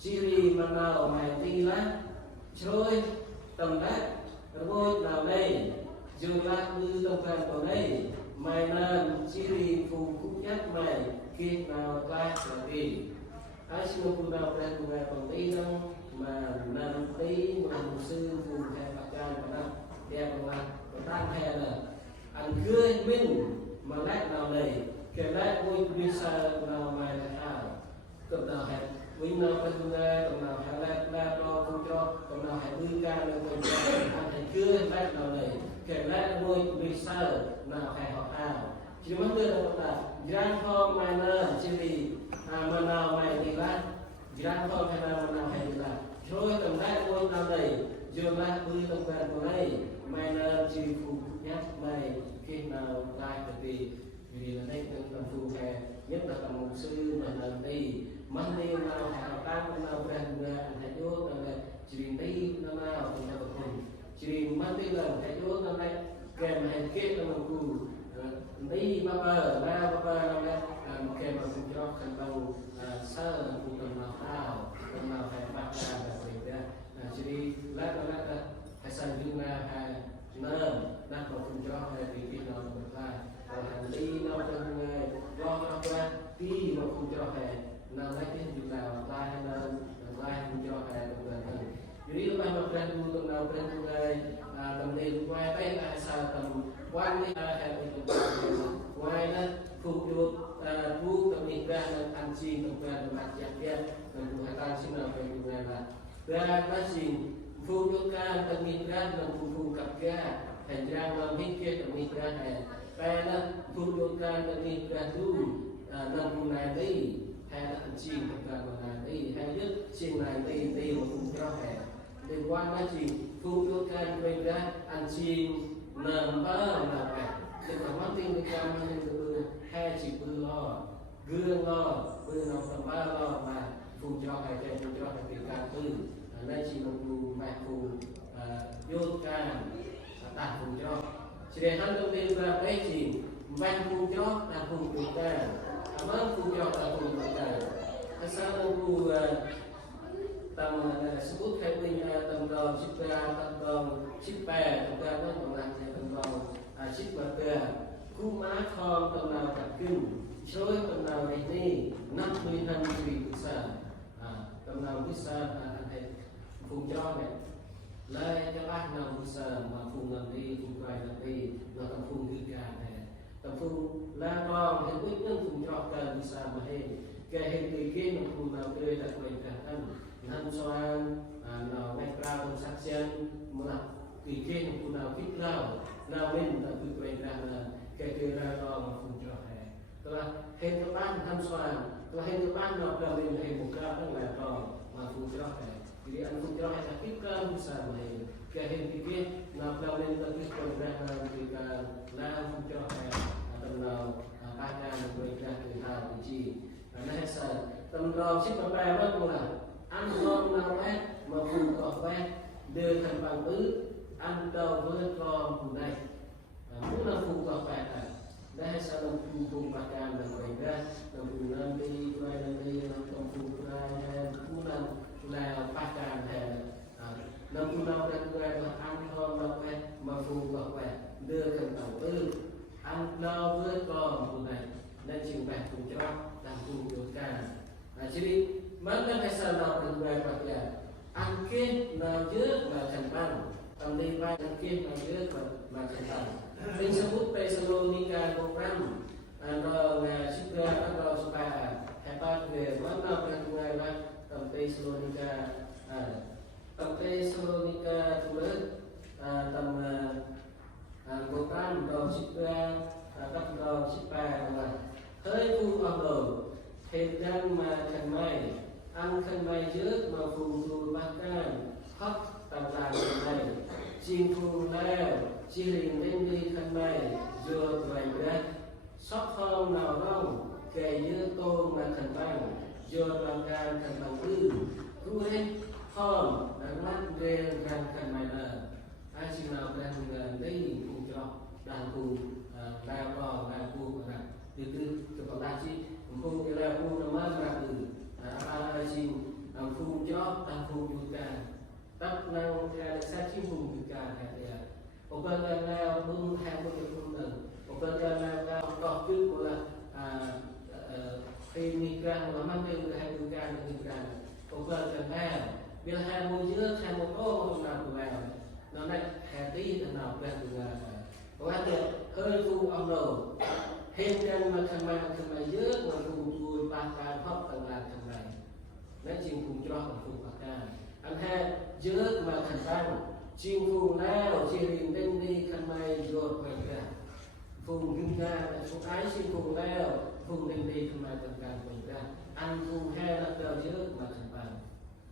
chỉ đi mà nào mày đi lát chơi tầm lát ngôi nào đây dương lát như tông phèn của đây mày nên chỉ đi phù khúc nhất mày kết nào lát là gì ai xin phù nào phèn của mày còn đi đâu mà nam tí mà sư phù hay bạc trai và nam đẹp là tan hè là ăn cưới mình mà lại nào này kể lại vui đi xa nào mà lại hảo cầm nào hay vinh nào bên nghe cầm nào hay lại la lo không cho cầm nào hay vui ca lên cầm nào ăn hay cưới lại nào này kể lại vui đi xa nào hay họ hảo chỉ mất được là grandpa minor chỉ vì mà nào mày thì là grandpa hay nào hay thì là rồi tầm đại vui nào này giờ là vui tầm đại của này minor chỉ phụ nhắc này khi nào lại bởi vì là đây là phù hè nhất là một sư mà là đi mất đi nào học tăng nào rèn luyện thầy vô là chỉ đi nào thì là cùng chỉ mất đi là thầy vô là này kèm hay kết là một cụ đi ba bờ là kèm vào cùng cho khăn đầu sơ là cụ tầm nào phải bắt ra là vậy đó chỉ đi lát hay sang như là hay nơ đang có cùng cho hay thì khi nào được là hành đi nào trong ngày lo nó qua đi mà cùng cho hay nào lấy cái gì nào lai nên lai cùng cho hay được là jadi lepas makan dulu tentang perhubungan tầm đi ngoài tay là sao tầm quan đi hay là ngoài đó phục vụ thu tầm đi ra là ăn xin tầm ra là mặt chặt kia tầm thu hai tan xin là về cùng ngày là ra bác xin phục vụ ca tầm đi ra là phục vụ cặp kia thành ra là biết kia tầm đi ra này về đó phục vụ ca tầm đi ra thu tầm cùng này đi hay là ăn xin tầm ra mà này đi hay nhất xin này đi mà cùng cho hè liên quan đến gì phụ thuộc cái về ra ăn xin nằm bơ là phải thì phải mất tiền để làm nên từ hai chỉ bự lo gương lo bự nó tầm ba lo mà phụ cho cái phụ cho cái việcการtư đây chỉ một phụ mẹ phụ vô can tặng phụ cho chỉ để hắn đầu tiên là cái gì mẹ phụ cho tặng phụ cho cái mà phụ cho tặng phụ cho cái sao phụ tầm số khai minh tầm đầu chip tầm đầu chip bè tầm đầu nó còn lại tầm đầu chip bạc bè cú má con tầm nào cả kinh chơi tầm nào này đi 50 năm vì pizza tầm nào pizza thầy phùng cho này lấy cho bác nào pizza mà phùng làm đi phùng quay làm đi nó tầm phùng cứ cả này tầm phùng la con thì quyết định phùng cho cần pizza mà hay cái hình thì kia nó phùng nào tươi là quay cả thân năm xoan nào ngay cao trong sắc sen mà kỳ trên của nào kích nào lên là tự quay ra là cái kia ra đó mà không cho hè tức là hết các bạn năm xoan tức là hết các bạn nào là mình hay một cao rất là to mà không cho hè thì anh không cho hè là kích cao sao này cái hình thì kia nào cao lên là kích quay ra là thì là không cho hè tầm nào ba ca mình quay ra từ nào thì chi nó hết sợ tầm nào ship bằng bè mất là ăn ngon nào bé mà phù cọp bé đưa thành bằng tứ ăn đầu với con phù này cũng là phù cọp bé này đây sao là phù bạc cam là vậy ra là phù nam đi quay nam đi còn phù ra cũng là bạc cam này năm phù nào đang quay là ăn ngon nào bé mà phù cọp bé đưa thành bằng tứ ăn đầu với con phù này nên chịu bạc phù cho làm phù được cả jadi mana kisah nak berbuat bahagia angkin najis macam mana tamlibat angkin najis macam mana disebut Tesalonika program atau juga atau supaya hebat về mana berbuat baik tam Tesalonika tulis tam program atau juga atau supaya hơi phu vào đầu hiện đang mà thành mày ăn khăn mày trước mà phù phù bát can khóc tầm làm này chim phù leo chi liền lên đi khăn mày vừa vài ra sót không nào đâu kề giữa tôn mà thành bằng vừa làm can thành bằng tư cứ hết không đang mắt về gan khăn mày là ai chỉ nào đang đi cùng cho đàn cùng đào cò đàn cùng là từ từ cho còn đàn chi phù cái là phù nó mới ra từ xin phù cho tăng phù juga tắt năng cái sát chi phù juga hay là một bên là bưng theo một cái phương tầng một bên là có trước của là khi micran là mang theo hai micran một bên là việc hai môi giữa hai một ô không nào của bạn nó này hai tí là nào bạn của bạn có ăn được hơi thu ông đầu thêm chân mà thằng mày giữa mà thu chui ba cái hấp tầng là thằng này nói chuyện cùng cho thằng phụ bạc ca anh hai giữa mà thằng tăng chim phù nào chỉ liền đem đi thằng mày rồi về cả phùng kim ca phùng ái chim phù nào phùng đem đi thằng mày tầng càng về ra anh phùng hai là cờ giữa mà thằng tăng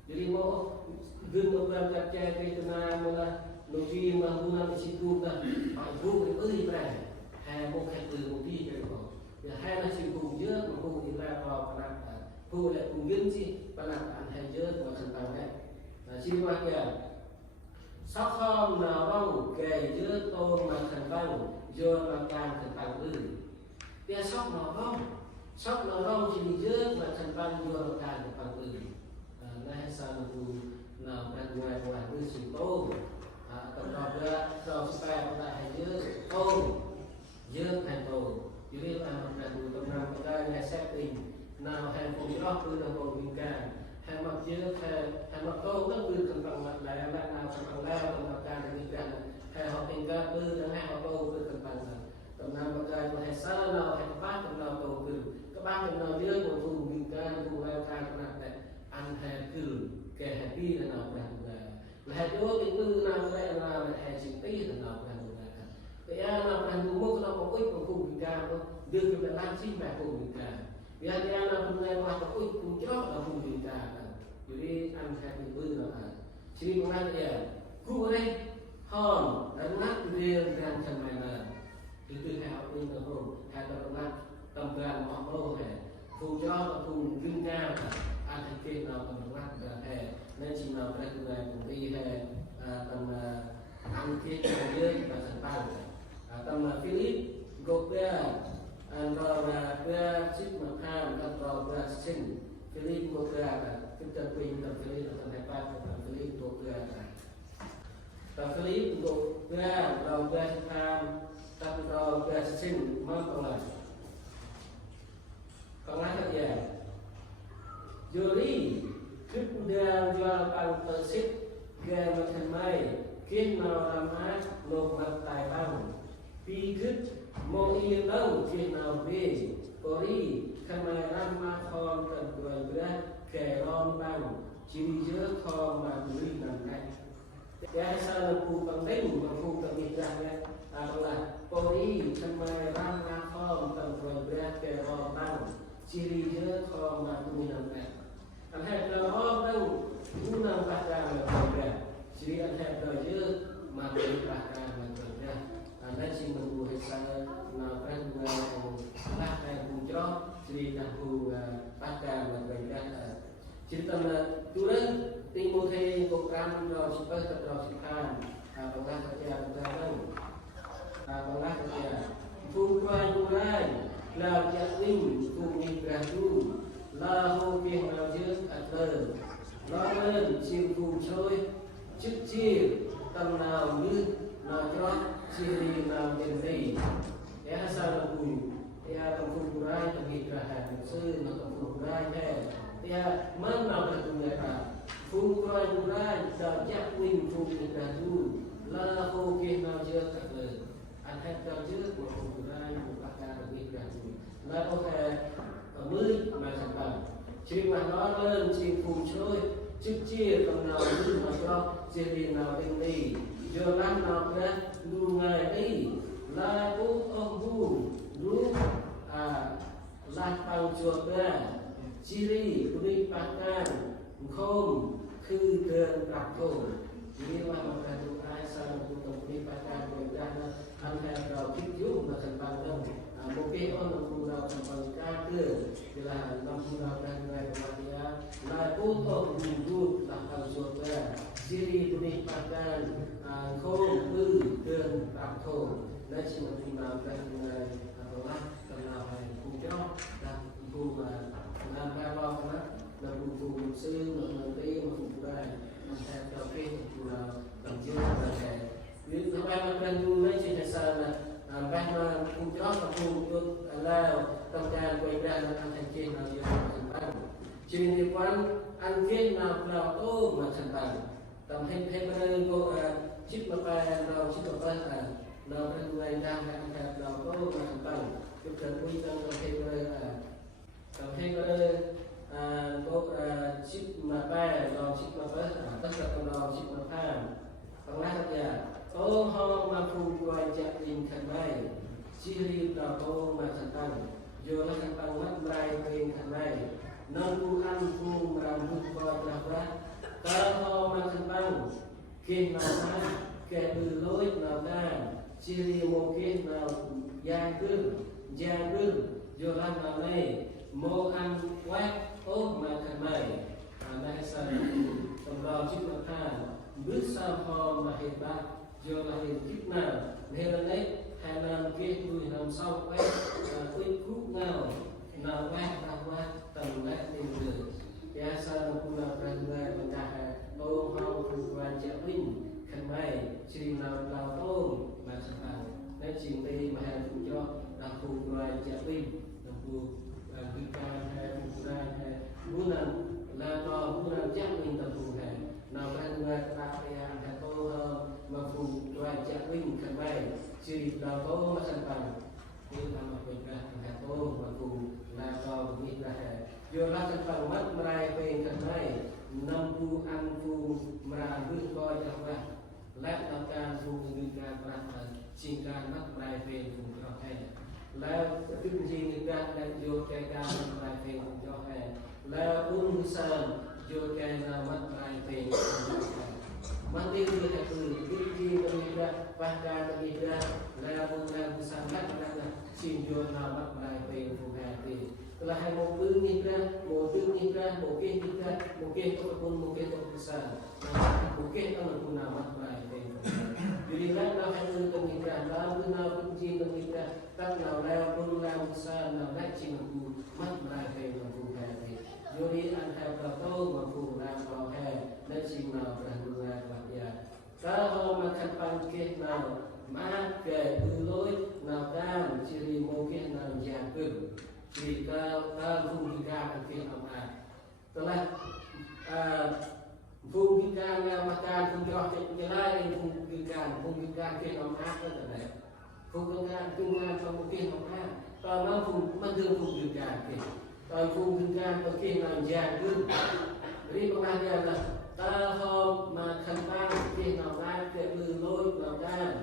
jadi mau gương một lần gặp cha cái tụi na là nội vi mà hôm nay chỉ tu là phải vô cái ơi về hai một hai từ một tí cái đó và hai là chỉ cùng giữa mà cùng thì là vào và làm vô lại cùng gương gì và làm ăn hai giữa mà thành tầng này chỉ qua kìa sắp hôm nào đâu kề giữa tôi mà thành tầng giờ là càng thành tầng ư kìa sắp nào đâu chỉ giữa mà thành tầng giờ là càng thành tầng ư này sao nào đang ngoài với sự tốt tập hợp ra rồi sai là hay giữa tốt giữa thành tổ chứ biết là một là tụ tập năm người ta nghe xét tình nào hàng cùng đó cứ là một mình cả hàng mặt giữa hàng mặt tốt nó cứ cần bằng mặt lại nào cần bằng lao cần bằng càng thì cả hàng họ tình ca cứ là hàng họ tốt cứ cần bằng tập năm người ta hay sao nào hay phát cần nào tổ cứ các bác cần nào giữa một vùng mình ca vùng lao càng nặng này ăn hay cứ kẻ happy là nào là hai chỗ cái tư nào lại là hai chữ tí là nào là cái nào là một mốc nào có ích của cùng người ta không đưa cái bạn làm chính mẹ cùng người ta vì anh em là hôm nay mà có ích cùng chó là cùng người ta jadi ăn hai cái tư là chỉ có anh em khu đây hòn đánh nát riêng ra thành mày là từ từ hai học sinh là không hai tầm gần họ đâu này cùng chó là cùng kinh ca anh thấy kia nào tầm nát là hè nên chỉ nào cái này cũng đi hè tầm ăn kia dưới và thành tăng tầm Philip gộp ra rồi là cái chiếc mặt ham rồi là sinh Philip gộp ra là cái tập quyền tầm Philip là tầm 23 tầm Philip gộp ra tầm Philip gộp ra rồi ra tham tầm rồi ra sinh mất còn lại là gì Juri thức đeo do bằng tờ xích ghe mặt thành mây khiến nào làm hát nộp mặt tài bằng pi thức mỗi yên đâu khiến nào về có đi khăn mày răng ma khom cần quần ra kẻ lon bằng chỉ giữa kho mà quý nằm cạnh cái sao là phụ bằng tính mà phụ bằng nghiệp rằng này bằng là có đi khăn mày răng ma khom cần quần ra kẻ lon bằng chỉ giữa kho mà quý nằm cạnh anh hẹp là ôm đâu cũng nằm bạc ra là còn ra chỉ anh hẹp là chứ mà bị bạc ra là còn ra anh ấy chỉ mình buổi sáng là quen bạc ra cùng cho chỉ là cùng bạc ra là còn ra chỉ tầm là chú đến tình một thế cuộc ram rồi chỉ phải tập rồi chỉ khan còn ra thật ra còn ra đâu còn ra thật ra phu quan phu lai là chắc linh phu nghiệp ra tu là hồ kiên nào trước lờ lo lên chim phù trôi chức chi tầm nào như nào cho chi đi nào tiền gì cái sao là bùi cái tầm phù rai tầm nghịch là hàng sư nó tầm phù rai thế cái mất nào là tụi người ta phù rai giờ chắc mình phù nghịch là tu là hồ kiên nào trước lờ anh hết cho trước của phù rai một bác ca tầm nghịch là tu là có thể mới mà thành bằng chỉ mà nó lên chỉ phù trôi chức chia còn nào như mà cho chia đi nào đinh đi giờ năm nào ra lu ngày đi là cũng ông vu lu là tàu chuột ra chi đi cũng đi bạc can không khư đơn đặc thổ chỉ mà cái tụ ai sao tụ tổng đi bạc can rồi ra anh hẹp đầu kích giúp mà thành bằng đâu một cái con tụ đầu thành bằng ca cơ là năm tụ đầu đang ngày mà là cô tổ dù là tàu chuột ra chi đi cũng đi bạc can không khư đơn đặc thổ nên chỉ một tình nào cái này tầm nào hay cùng cho cùng mà làm ra lo đó là cùng sư một người đi một cùng đây mình theo đầu tiên là tầm chưa là để biết nó ban ban lấy chỉ là sao là ban mà cùng cho và cùng là tầm tràn quay ra là thành trên là nhiều thành ban Chuyện thì quan ăn kết nào nào tô mà thành bằng tầm hay bây cô chip mà bài nào chip mà bài nào bên người đang ăn hạt nào tô mà thành bằng chụp cần quy tân tầm hay bây tầm hay bây cô chip mà bài nào chip mà bài tất cả con nào chip mà bài bằng lát là tô ho mà phù gọi chặt tình thành này chỉ riêng nào tô mà thành bằng giờ nó thành bằng mắt bài bên thành này nâng cu ăn cu làm hụt coi là quá ta ho mà thành bằng kênh nào ăn kẻ từ lối nào ta chỉ riêng một kênh nào giang cư giờ làm nào này mô ăn quét ốp mà thành này này sao tầm đo chip nó tha bước sau ho mà hiện bạc giờ là hiện chip nào nên là đấy hay làm kia người làm sau quét quét khúc nào quét nào quét tầm lại tìm được biasa pula perangkat mendahat tolong hau kuat japin kembali ciri nào tolong macam nên chuyện đi mà hàng cũng cho đặc thù loài japin đặc thù kita ukuran bulan là bulan japin đặc thù này nào perangkat pakaian atau mampu loài japin kembali ciri tolong macam ini nama perangkat tolong mampu là begitu giờ ra thành phần mất mày về thành này năm phu ăn phu mà bước coi cho qua lát năm can phu người ca và xin can mất mày về cùng cho hay là cái gì người ta đang vô cái can mất mày về cùng cho hay là uống sơn vô cái nào mất mày về cùng cho hay mất đi người ta từ cái gì người ta và ca người ta là uống sơn lát là xin vô nào mất mày về cùng hay telah hai mau ngitra, mau ngitra, mau ngitra, mungkin ataupun mungkin besar, mungkin kalau guna makna itu. Jadi kan kalau hai ngitra, kalau guna kunci ngitra, tak kalau pun besar, nak cinggu makna itu bukan. Jadi antara tahu mampu kalau hai nak cinggu berguna ya. Kalau makan pancake nào mà kể từ lối nào tam chỉ mungkin nào jagung jika vùng kita mungkin amat telah vùng kita makan vùng roh kita lain vùng kita mungkin amat kan ada vùng kita mungkin amat kalau vùng mandung vùng kita kalau vùng kita mungkin jagung jadi pengajian lah kalau makan mungkin amat ke lối nào tam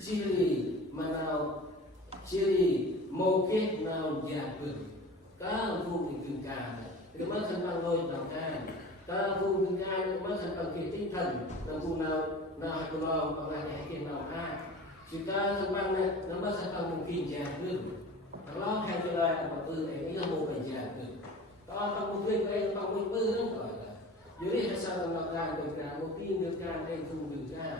ciri mana ciri mungkin nào giả vừng các vùng thì từng cả được mất thân bằng đôi bằng ca các vùng từng ca được mất thân bằng kỳ tinh thần là vùng nào hay của nó hoặc là cái kiện nào chỉ ta thân bằng này nó mất thân bằng một kỳ giả vừng nó hay cho lại là từ này là một cái giả vừng đó bằng một viên đây bằng một tư nó gọi là dưới hay sao là càng được cả một kim được càng đây vùng từng ca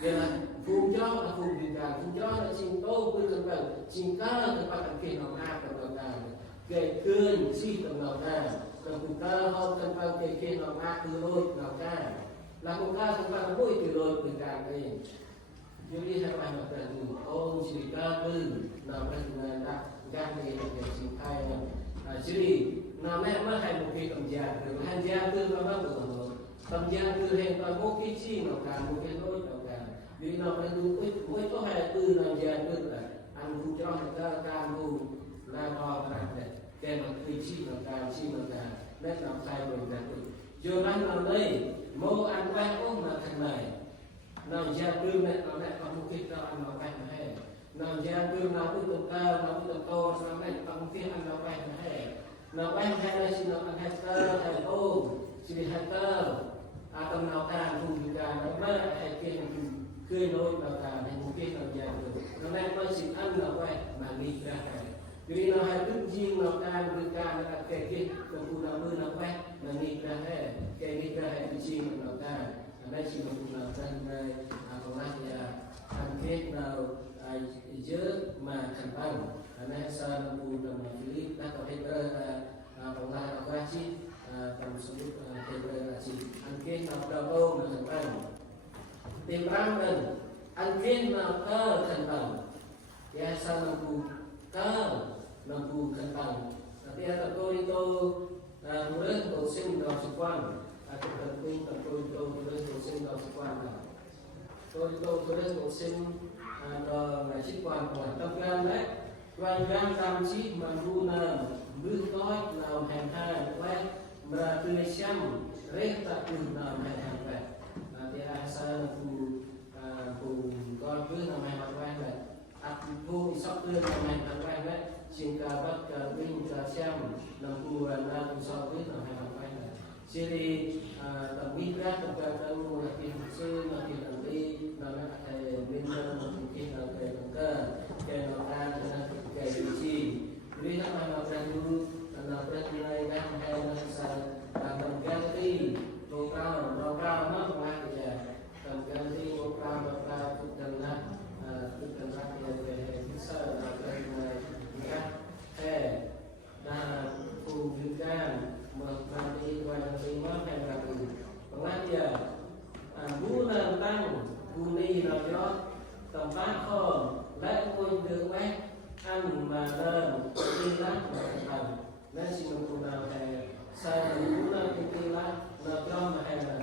vậy là vùng gió là vùng biển cả vùng gió là chim tô với cơn bão chim cá là bạn kia nào tầm nào ta kể cơn si tầm nào ta là vùng cá không cơn bão kia nào từ lôi nào ta là vùng cá cơn bão mũi từ lôi từ càng đây như đi hai bạn là từ ôn chỉ cá tư nào bên đã gan này để chim khai chỉ nào mẹ mất hai một cái cầm già từ hai già tư nó bắt được tầm già tư hay toàn một cái chi nào cả một cái lôi nào cả vì nó phải đúng với có hai tư là già tư là ăn cũng cho người ta càng cũng là bò ra này kèm bằng cái chi nào cả nét làm sai rồi là giờ đang làm đây mô ăn quen cũng là thằng này nào già tư này nó lại có một cái cho ăn nó quen hay nào già tư nào cũng tầm cao nào cũng tầm to sao này có một cái ăn nó quen hay nào quen hay là chỉ nó ăn hay tơ hay ô chỉ hay tơ tầm nào càng cùng thì càng nó mới hay kia cười nôi vào cả này một kia nào già được nó đang nói chuyện ăn nào quay mà đi ra này vì nó hay tức riêng nào càng từ càng là cái kia còn phụ nào mưa nào quay mà đi ra hay cái đi ra hay cái chi nào càng đây chỉ là phụ nào đang đây còn lại là thằng kết nào dỡ mà thành bằng này sao nó phụ nào mà Philip đã có thể là còn lại là qua chi tầm số thế là chỉ ăn kết nào đâu mà thành bằng tìm răng mình ăn kết nào cơ thành bằng biasa mampu thành bằng tapi ada koridor Kemudian dosen dalam sekolah atau penting tentu terus dosen dalam sekolah. Terus dosen dalam sekolah pengetahuan đấy. Quan gian tam chi mà lu nà mưa tối nào hàng hàng quay mà từ xem rét ta từ nào hàng vậy thì asa cùng con cứ nào hàng quay vậy vô sắp tới nào hàng quay vậy xin cả bắt cả binh cả xem làm cu là cùng sau tới nào hàng quay vậy jadi tập biết ra tập ra tập mua là tiền sư là tiền làm đi là thầy bên là tiền là thầy làm cơ thầy làm ra kayak biji, beli nama dulu, nama mulai kan kayak misal ganti lokal mana ya, ganti lokal tukeran ya bisa dan dan tunjukkan mengenai wajah terima yang rapi, pengajar bulan tang buni rajot tempat khom lại ngồi được mấy ăn mà lên đi lát mà thành nên xin được nào thầy sai cũng là đi lát là cho mà thầy là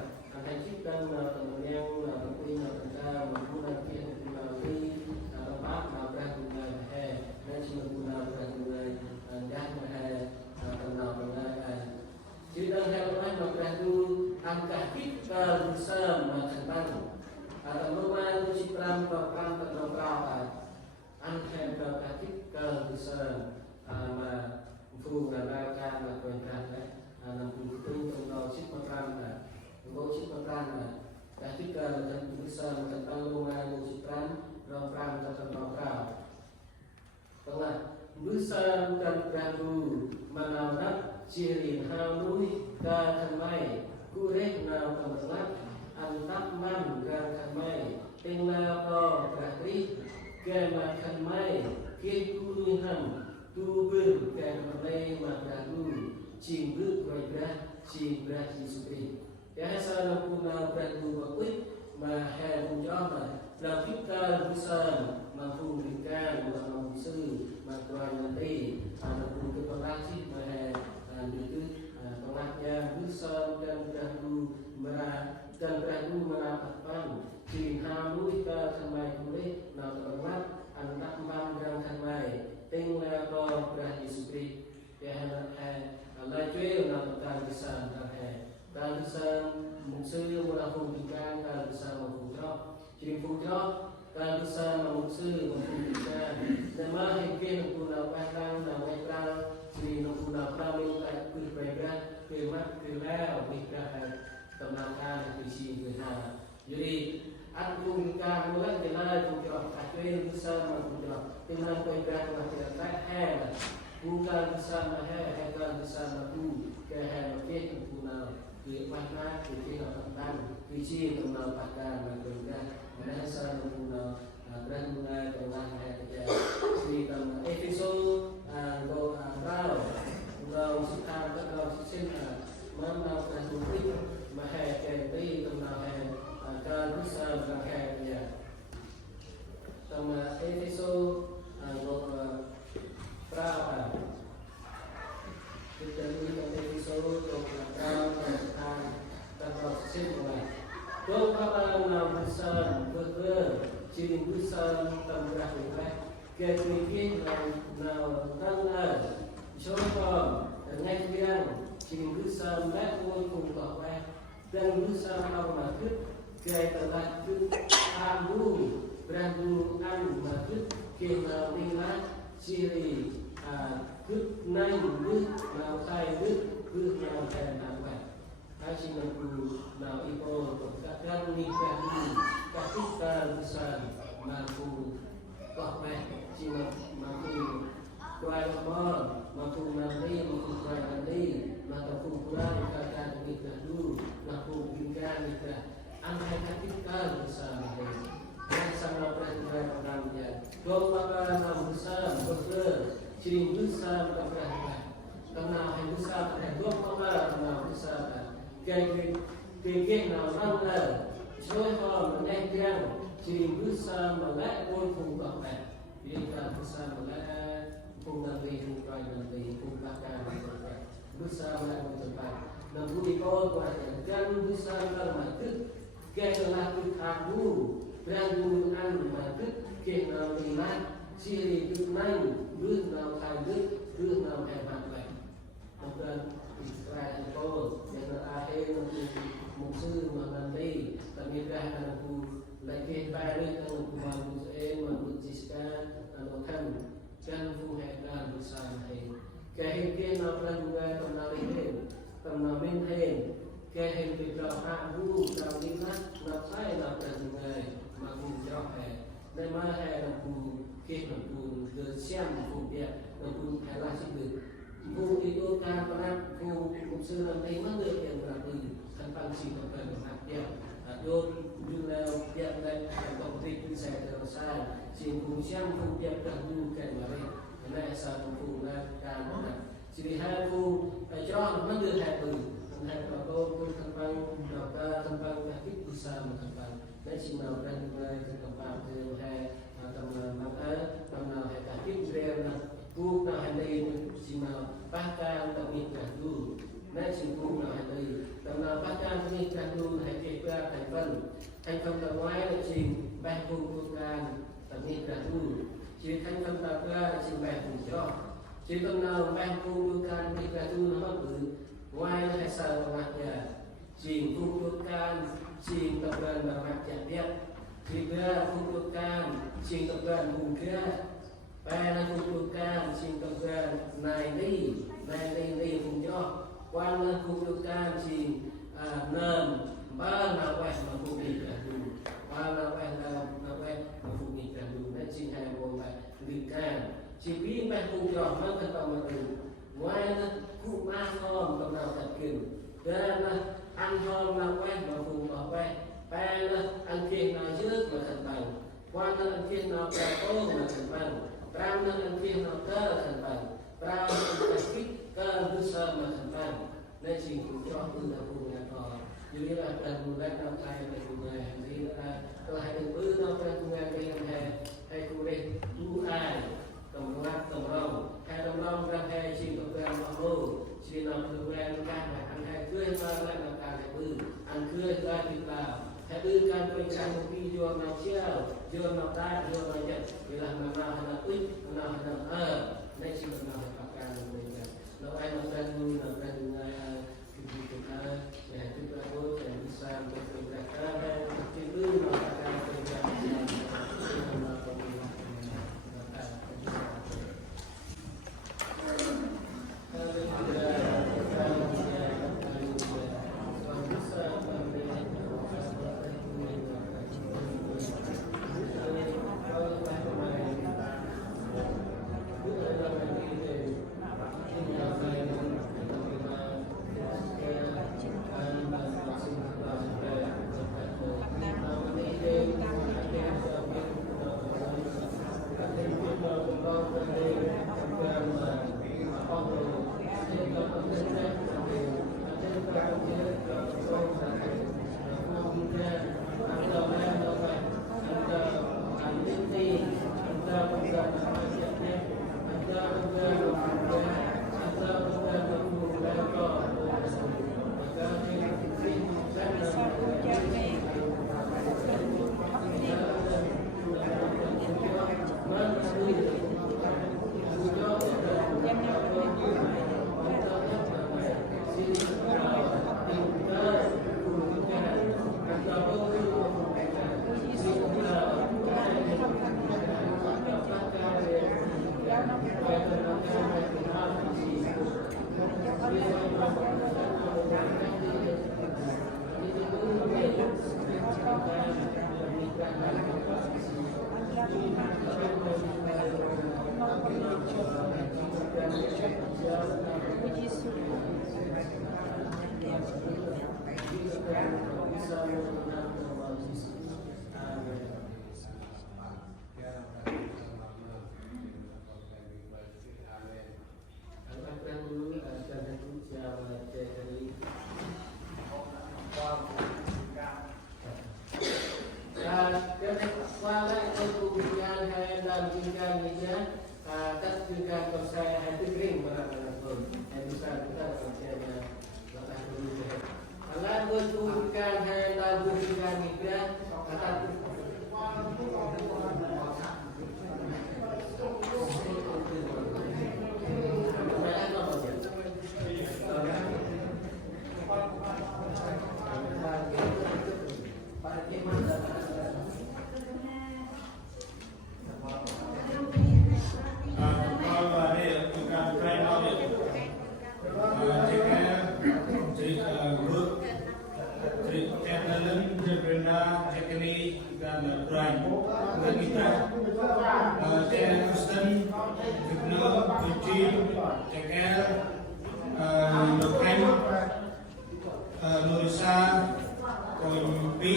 thầy chiếc cân là tầm ngang là tầm quy là tầm ra mà cũng là kia là đi là tầm bát nào ra cùng này thầy nên xin được nào ra cùng này ra mà thầy tầm nào tầm này chứ đơn theo nói mà ra tu ăn cả kít sơ mà thành tăng tầm lúc mà tu chỉ làm tầm tầm cao anh thêm cơ cả kích cơ sơn mà phu là ra ca là quyền can đấy làm cùng tương trong đó xích ma ram là vô xích ma ram là cả kích cơ là chân cứ sơn chân tăng lô ma vô xích ram rong ram cho chân rong cao đúng là cứ sơn chân ra tu mà nào đất chia liền hao núi ca thân mai cu rét nào tầm lát anh tắc man ca thân mai tên nào to cả rít ke makan mai ke tu ham tu ber ke malai makalu cing ber berada cing berasi supi ya sana puna beradu bakut mahal menjama la kita besar mampu berikan mampu sư makruan nanti ada pun kepelasi mahal itu pengatnya besar dan beradu merapatkan cing hamu kita sampai boleh nào terlihat anak banggang sampai tinggal roh berani supri ya Allah cuy nào tak bisa tak bisa musuh melakukan tak bisa mempunyai ciri punya tak bisa mempunyai nama hikin guna pasang nama iklan ciri guna pramin tak berbeda kemat kelau berkah tenaga visi benar jadi aku bukan mulai jalan untuk akhir bisa mengucap dengan perbedaan masyarakat bukan bisa bukan bisa mampu kehendak guna makna kita tentang visi tentang pakar mereka mana saya guna dan mulai dengan kerja di dalam episode lo kalau sekarang kalau sistem mana transportasi mahal di tentang kalau bisa berkaya sama episode berapa kita lihat episode tentang simpulan kalau nama besar ciri besar tambah kemudian nama tanggal contoh dengan yang ciri besar lekul untuk dan besar apa kaya telah abu berandu makut kita tinggal ciri kut nang kut mau tay kut mau tay apa asyik aku mau ipo kadang nikah ketika besar mampu kok cina mampu kuai mampu nanti mampu kuai nanti mampu kurang kakak nikah dulu mampu bingkai nikah angkat ketika bersama yang sama perhatian orangnya dua makanan besar berber ciri besar perhatian karena yang besar ada dua makanan besar kekeh nama Joy Hall menaikkan ciri besar melek pun fungkakkan jadi tak besar melek fungkak pun bahkan bersama dengan tempat. Namun ikut wajahkan bersama mati. Kelah kagu berantungan mati. Kenal minat ciri kenal berenal kaget berenal hebat lagi. Dan Israel itu yang akhir musuh menanti termegah aku lagi balik aku mahu memutuskan akan jangan hebat bersama kehidupan apa juga ternamin kehidupan aku terlihat nafai nafai juga mahu jauh nên mà hay là khi mà được xem phụ việc là hay là chỉ được phụ thì tôi ta có làm phụ cũng sư làm thấy mất được tiền là từ thành phần chỉ có cần hạt tiền đôi như là việc này công ty cũng sẽ được sai chỉ cùng xem phụ việc cần như cái mà đây cái này sao phụ là càng mất chỉ hai phụ cho nó mất được hai từ hai là tôi thành phần thành phần là ít từ xa một thành phần đấy chỉ nào ra như vậy thì các bạn thì hay tầm nào tầm nào hay cả tiếp theo là cuộc nào hay đây chỉ nào phát ca tập nghiệp cả du đấy chỉ cuộc nào hay đây tầm nào phát ca tập nghiệp cả du hay kể ra thành phần tập ngoài là chỉ bài cùng cuộc ca tập nghiệp cả du chỉ thành phần tập ra là chỉ bài cùng cho chỉ tầm nào bài cùng cuộc ca tập nghiệp cả du nó mất từ ngoài là hay sao mà nhà chỉ cùng cuộc ca chỉ tập đoàn mà mặt chặt biết juga kumpulkan sing tegan muda para kumpulkan sing tegan naik ni punjo wana kumpulkan sing nem ba na wes mafumi kadu wana wes na wes mafumi kadu na sing hai bo ba likan sing pi ba punjo man ka ta ma tu wana ku ma som ta na ta kin dan an hom na wes mafum ba wes anh kia nào trước mà thành bằng, quan anh kia nào cả tô mà thành bằng, tram anh kia nào cơ thành bằng, tram anh kích cơ đưa sơ mà thành bằng, nên chỉ cũng cho tôi là cùng nhà thọ, như là cần một cái nào thay về cùng người hành gì là tôi hay được bữa nào phải cùng người đi làm hay cùng đi tu ai, tổng lòng, hay tổng lòng ra hay chỉ tổng lòng mà lô, chỉ làm được quen cái này anh hay cưới ra lại là cả cái bữa, anh cưới ra thì là hadirkan peringkat kopi jual malaysia jual mata jual banyak bila nama ada uik nama ada next nama pakai mereka lalu ayat makan dulu makan dengan kita ya kita pun yang bisa berperingkat itu memakai peringkat nama các chuyên gia còn sai hay tư kring mà làm rồi em bisa kita Việt Nam, Việt Trì, Trẻ Kel, Lộc Khánh, Nội Sa, Cồn Pí,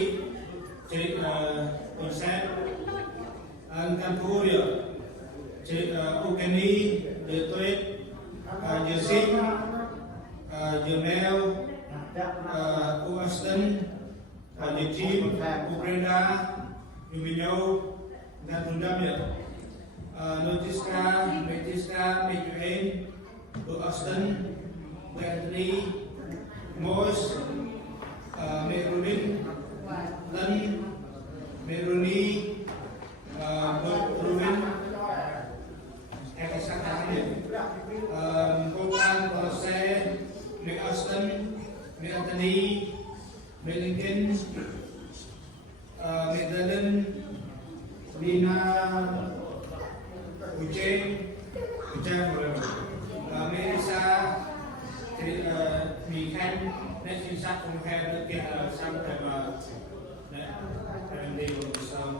Cồn Xét, Campuchia, Ukeni, Dưa Tuyết, Dưa Xích, Dưa Mèo, Austin, Dưa Chim, Ukraine, Lumino, dan Rundamnya, Notiska, Mejuain, Austin, Anthony, Mois, Merulin, Len, Meruni, Ruin, Popan, Kolose, Austin, Anthony, Lincoln, Magdalene, Lina, Uceng, Melissa, Mỹ Khanh, nên chính xác không khen được kia là sang thời mà em đi một sớm.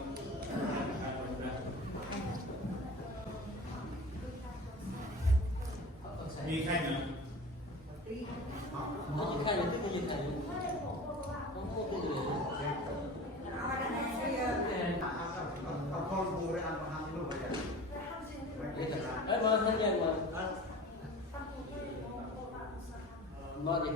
Mỹ Khanh à? Nó chỉ khai được cái gì thầy không có cái gì ấy mà thanh niên mà nó gì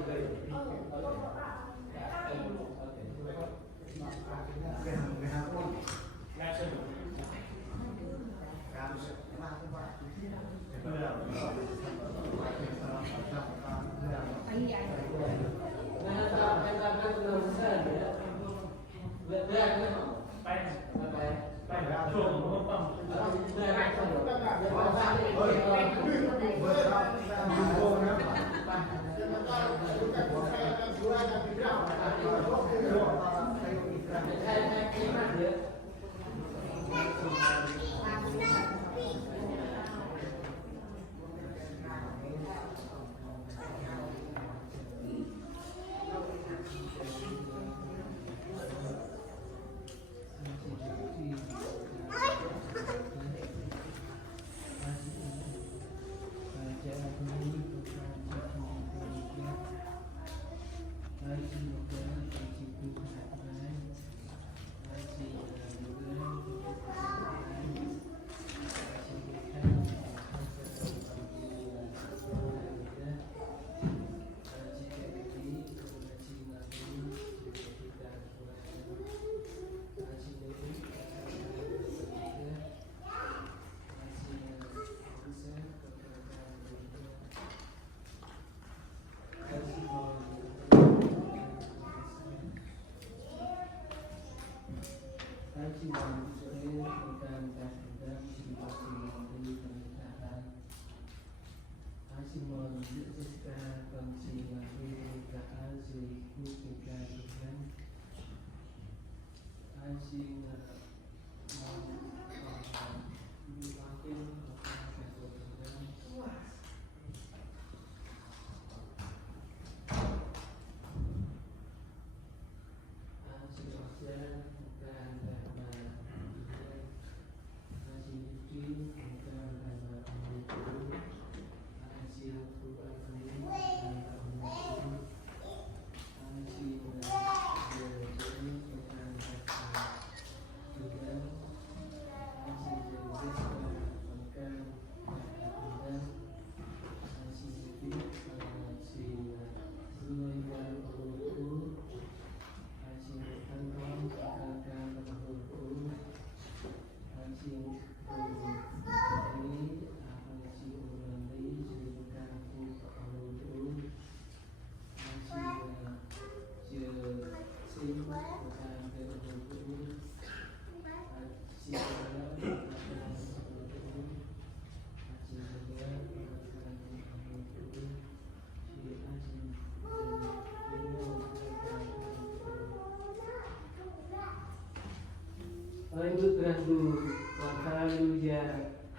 Hallelujah,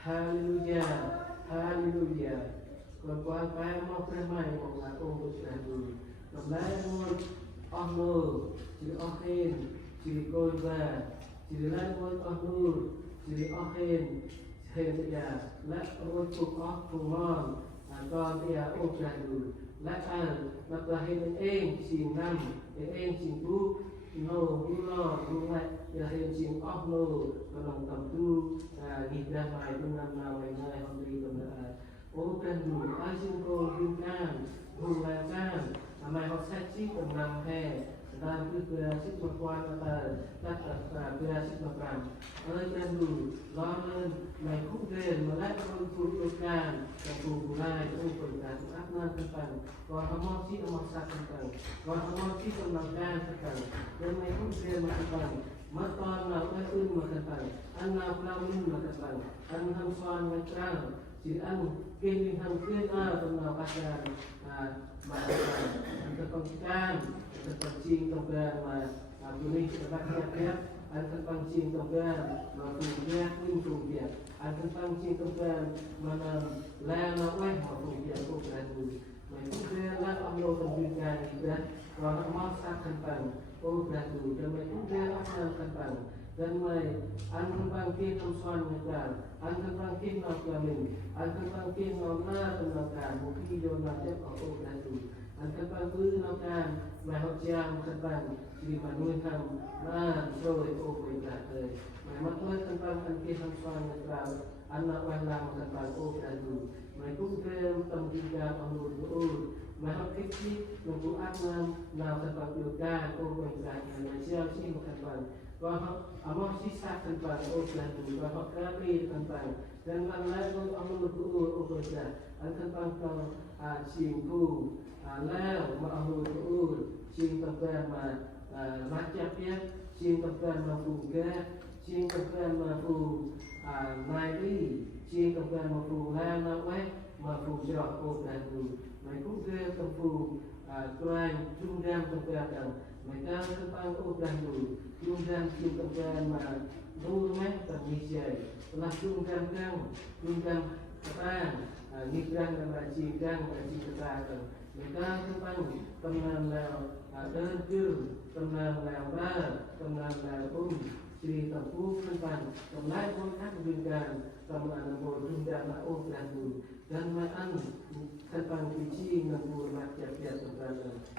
Hallelujah, Hallelujah. Còn qua cái mong cái mày một là ô một là đủ. Còn lại một honor, chỉ ohen, chỉ coi và chỉ lại một honor, chỉ ohen, ยาและโอ้ถูกออกถูกมองก่อนที่จะโอ้จะดูและนับประเหตุเองสิ่งนั้นเองสิ่งผู้โน้ผู้รอผู้ไม่จะเห็นสิ่งออกโน้กำลังทำตู้หิดำไปผู้นำเราไปในห้องดีตรงนั้นโอ้กันดูอาสิ่งโกงยืนการผู้แรงการทำไมเขาแท้ที่กำลังแพ้dan berhasil berkuat tak berhasil berperan. Oleh karena itu, lawan mengikuti melakukan perubahan dan perubahan itu berkat apa tentang bahwa emosi memaksa tentang bahwa emosi memaksa tentang dan mengikuti tentang mata lawan itu tentang anak lawan tentang anak suan tentang si anak kini hampir tentang pasal tentang terpancing tentang boleh terpancing tentang cing tentang mafunya untuknya tentang cing tentang mana lama mafunya beradu mafunya lah Allah tunjukkan dan kalau masa tentang beradu dan mafunya apa tentang dan tentang kita suan tentang tentang kita kelamin tentang kita tentang mungkin jodoh beradu tentang tentang mahasiswa tentang di manusia soal operasi mahasiswa tentang kehidupan sosial anak anak tentang operasi mahasiswa tentang menurut mahasiswa kecil membuat tentang juga operasi Malaysia sih tentang bahwa sisa tentang operasi bahwa kami tentang dan lain-lain menurut operasi tentang singgungแล้วมาเอาหูชิงกับแฟนมามัดจับเพี้ยชิงกับแฟนมาฟูแก่ชิงกับแฟนมาฟูนายดีชิงกับแฟนมาฟูแล้วนะไว้มาฟูจอดโอบแดนดูไม่คุ้มเกลือกับฟูกลายจุ่มแดงกับแฟนกันไม่กล้ากับฟังโอบแดนดูจุ่มแดงชิงกับแฟนมาดูไหมแต่มีใจหลักจุ่มแดงกันจุ่มแดงกระตั้งนิรันดร์มาชิงแดงมาชิงกระตั้งกันmereka tentang teman terjun, teman teman pun cerita pun tentang teman pun berikan teman pun dan dan makan tentang kucing dan pun macam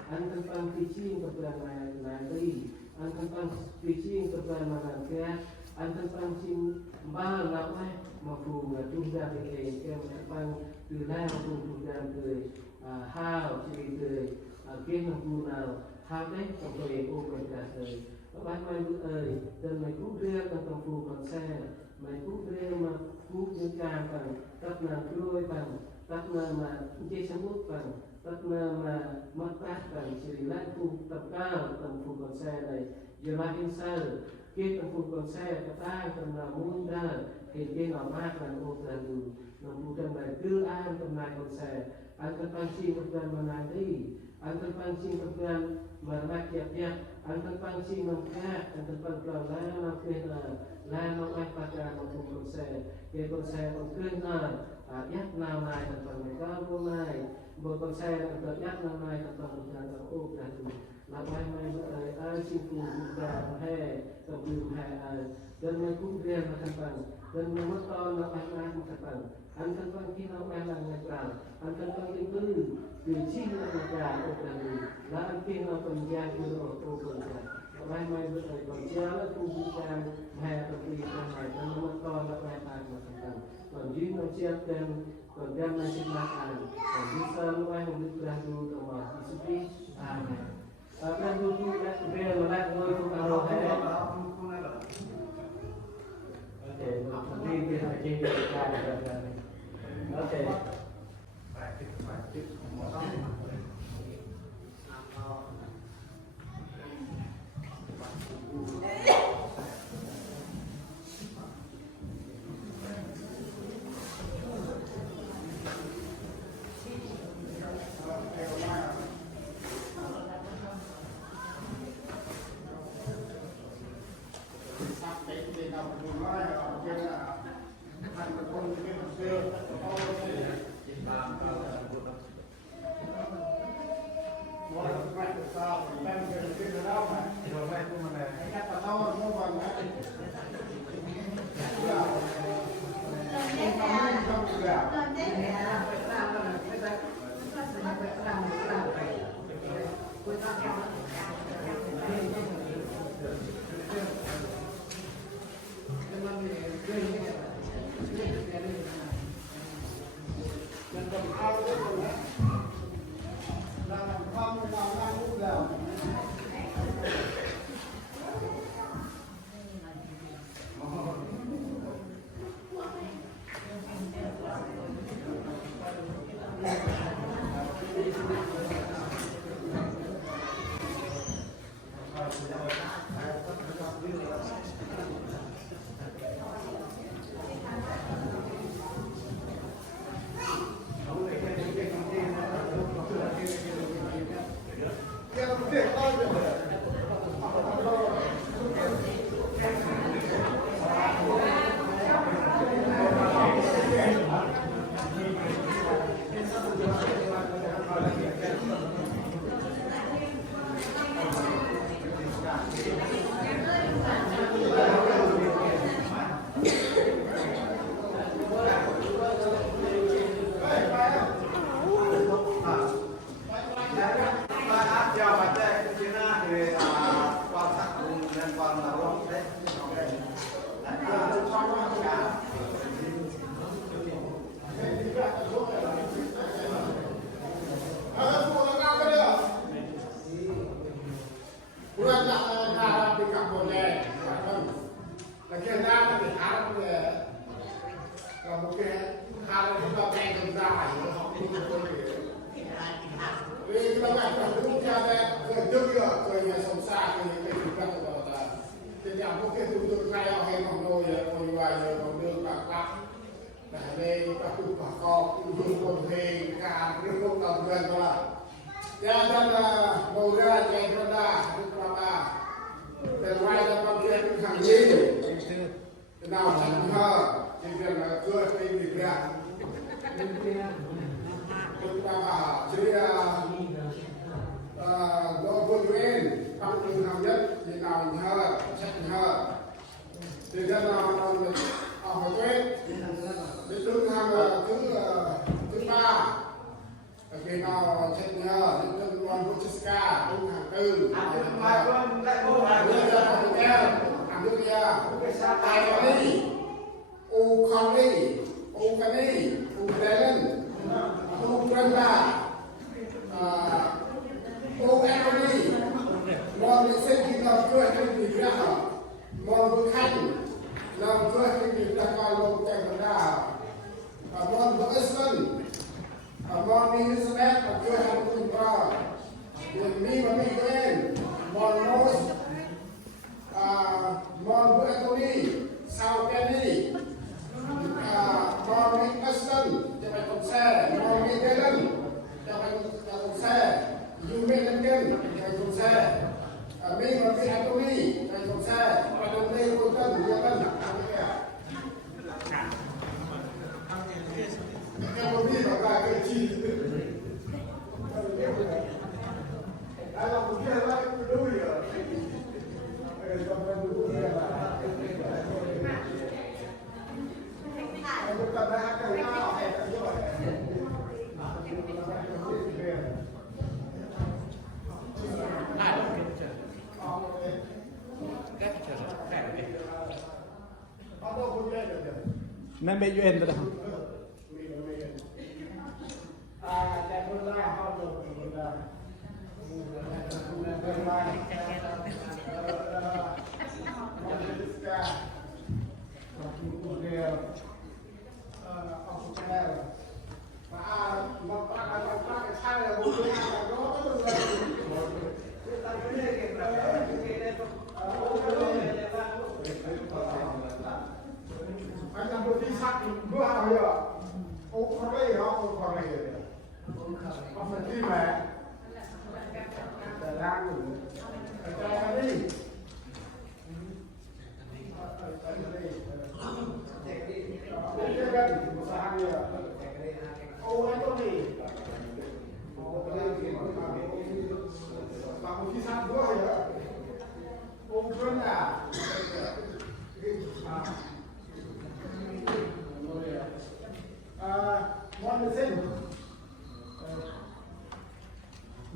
tentang kucing tentang nari, tentang kucing tentang manusia, tentang cing balap mampu tunda ini tentang wilayah pun tunda hao chỉ từ kiến năng tu nào hao đấy trong về ô còn cả đời các bạn mai bữa ơi dân mày cút riêng trong tổng phù còn xe mày cút riêng mà cút những càng bằng các nàng đôi bằng các nàng mà chơi sáng bút bằng các nàng mà mất bát bằng chỉ lại phù tập cao tổng phù còn xe này giờ lại in sơ kết tổng phù còn xe các ta còn là muốn ra thì cái nào mát là ô là đủ nó phù trong này cứ an trong này còn xe antar pancing kemudian menanti, antar pancing kemudian merakyat, antar pancing mengkat, antar pancing lain mengkat pada maupun konsep mengkenal, yak namai tentang mereka mulai, berkonsep tentang yak namai tentang tentang operasi, lapai mai singku juga dan kemudian tentang dan memotong lapai tentang tentang kita orang netral, tentang itu kunci negara operasi, lalu kita penjajah itu operasi. Orang main berjalan bukan hanya terlihat dan memotong lapai tentang konjung menyiapkan program nasional dan bisa luar mengukur dulu disupi. Amin. Akan dulu bel melak ngoi kalau Oke, nanti kita cerita. Oke. Nên bị duyên rồi đó.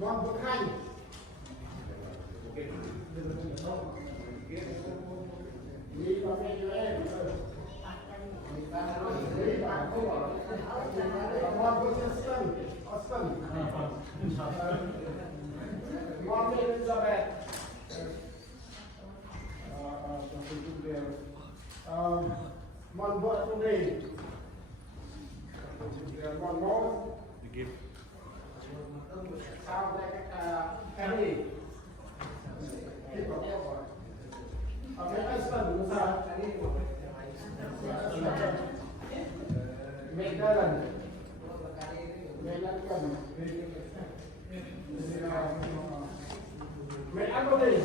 món bún canh đi vào cái cho em món bún Austin món Elizabeth món bột trong đây món món sao đây cái gì ở cái Iceland cũng sao mẹ đã lần mẹ đã cầm mẹ ăn có gì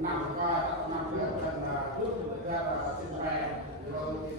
nằm qua nằm phía gần trước ra là trên bè rồi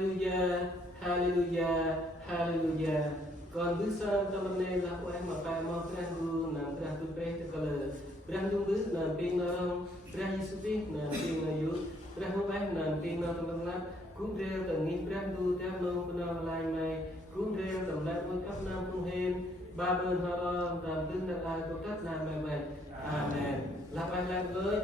Hallelujah, Hallelujah, Hallelujah. Còn bước sơ tâm nên là quay mà phải mong trang du nằm trang tu pe te color. Trang du bước nằm pin nó rong, trang Giêsu Christ nằm pin nó yếu, trang không phải nằm pin nó tâm lắm. Cũng rêu tầng nghi trang du theo nông của nó lại mày, cũng rêu tầng lại với cấp năm không hên. Ba bên họ tầm tương đặt lại của các nam mày vậy. Amen. Là bài lại với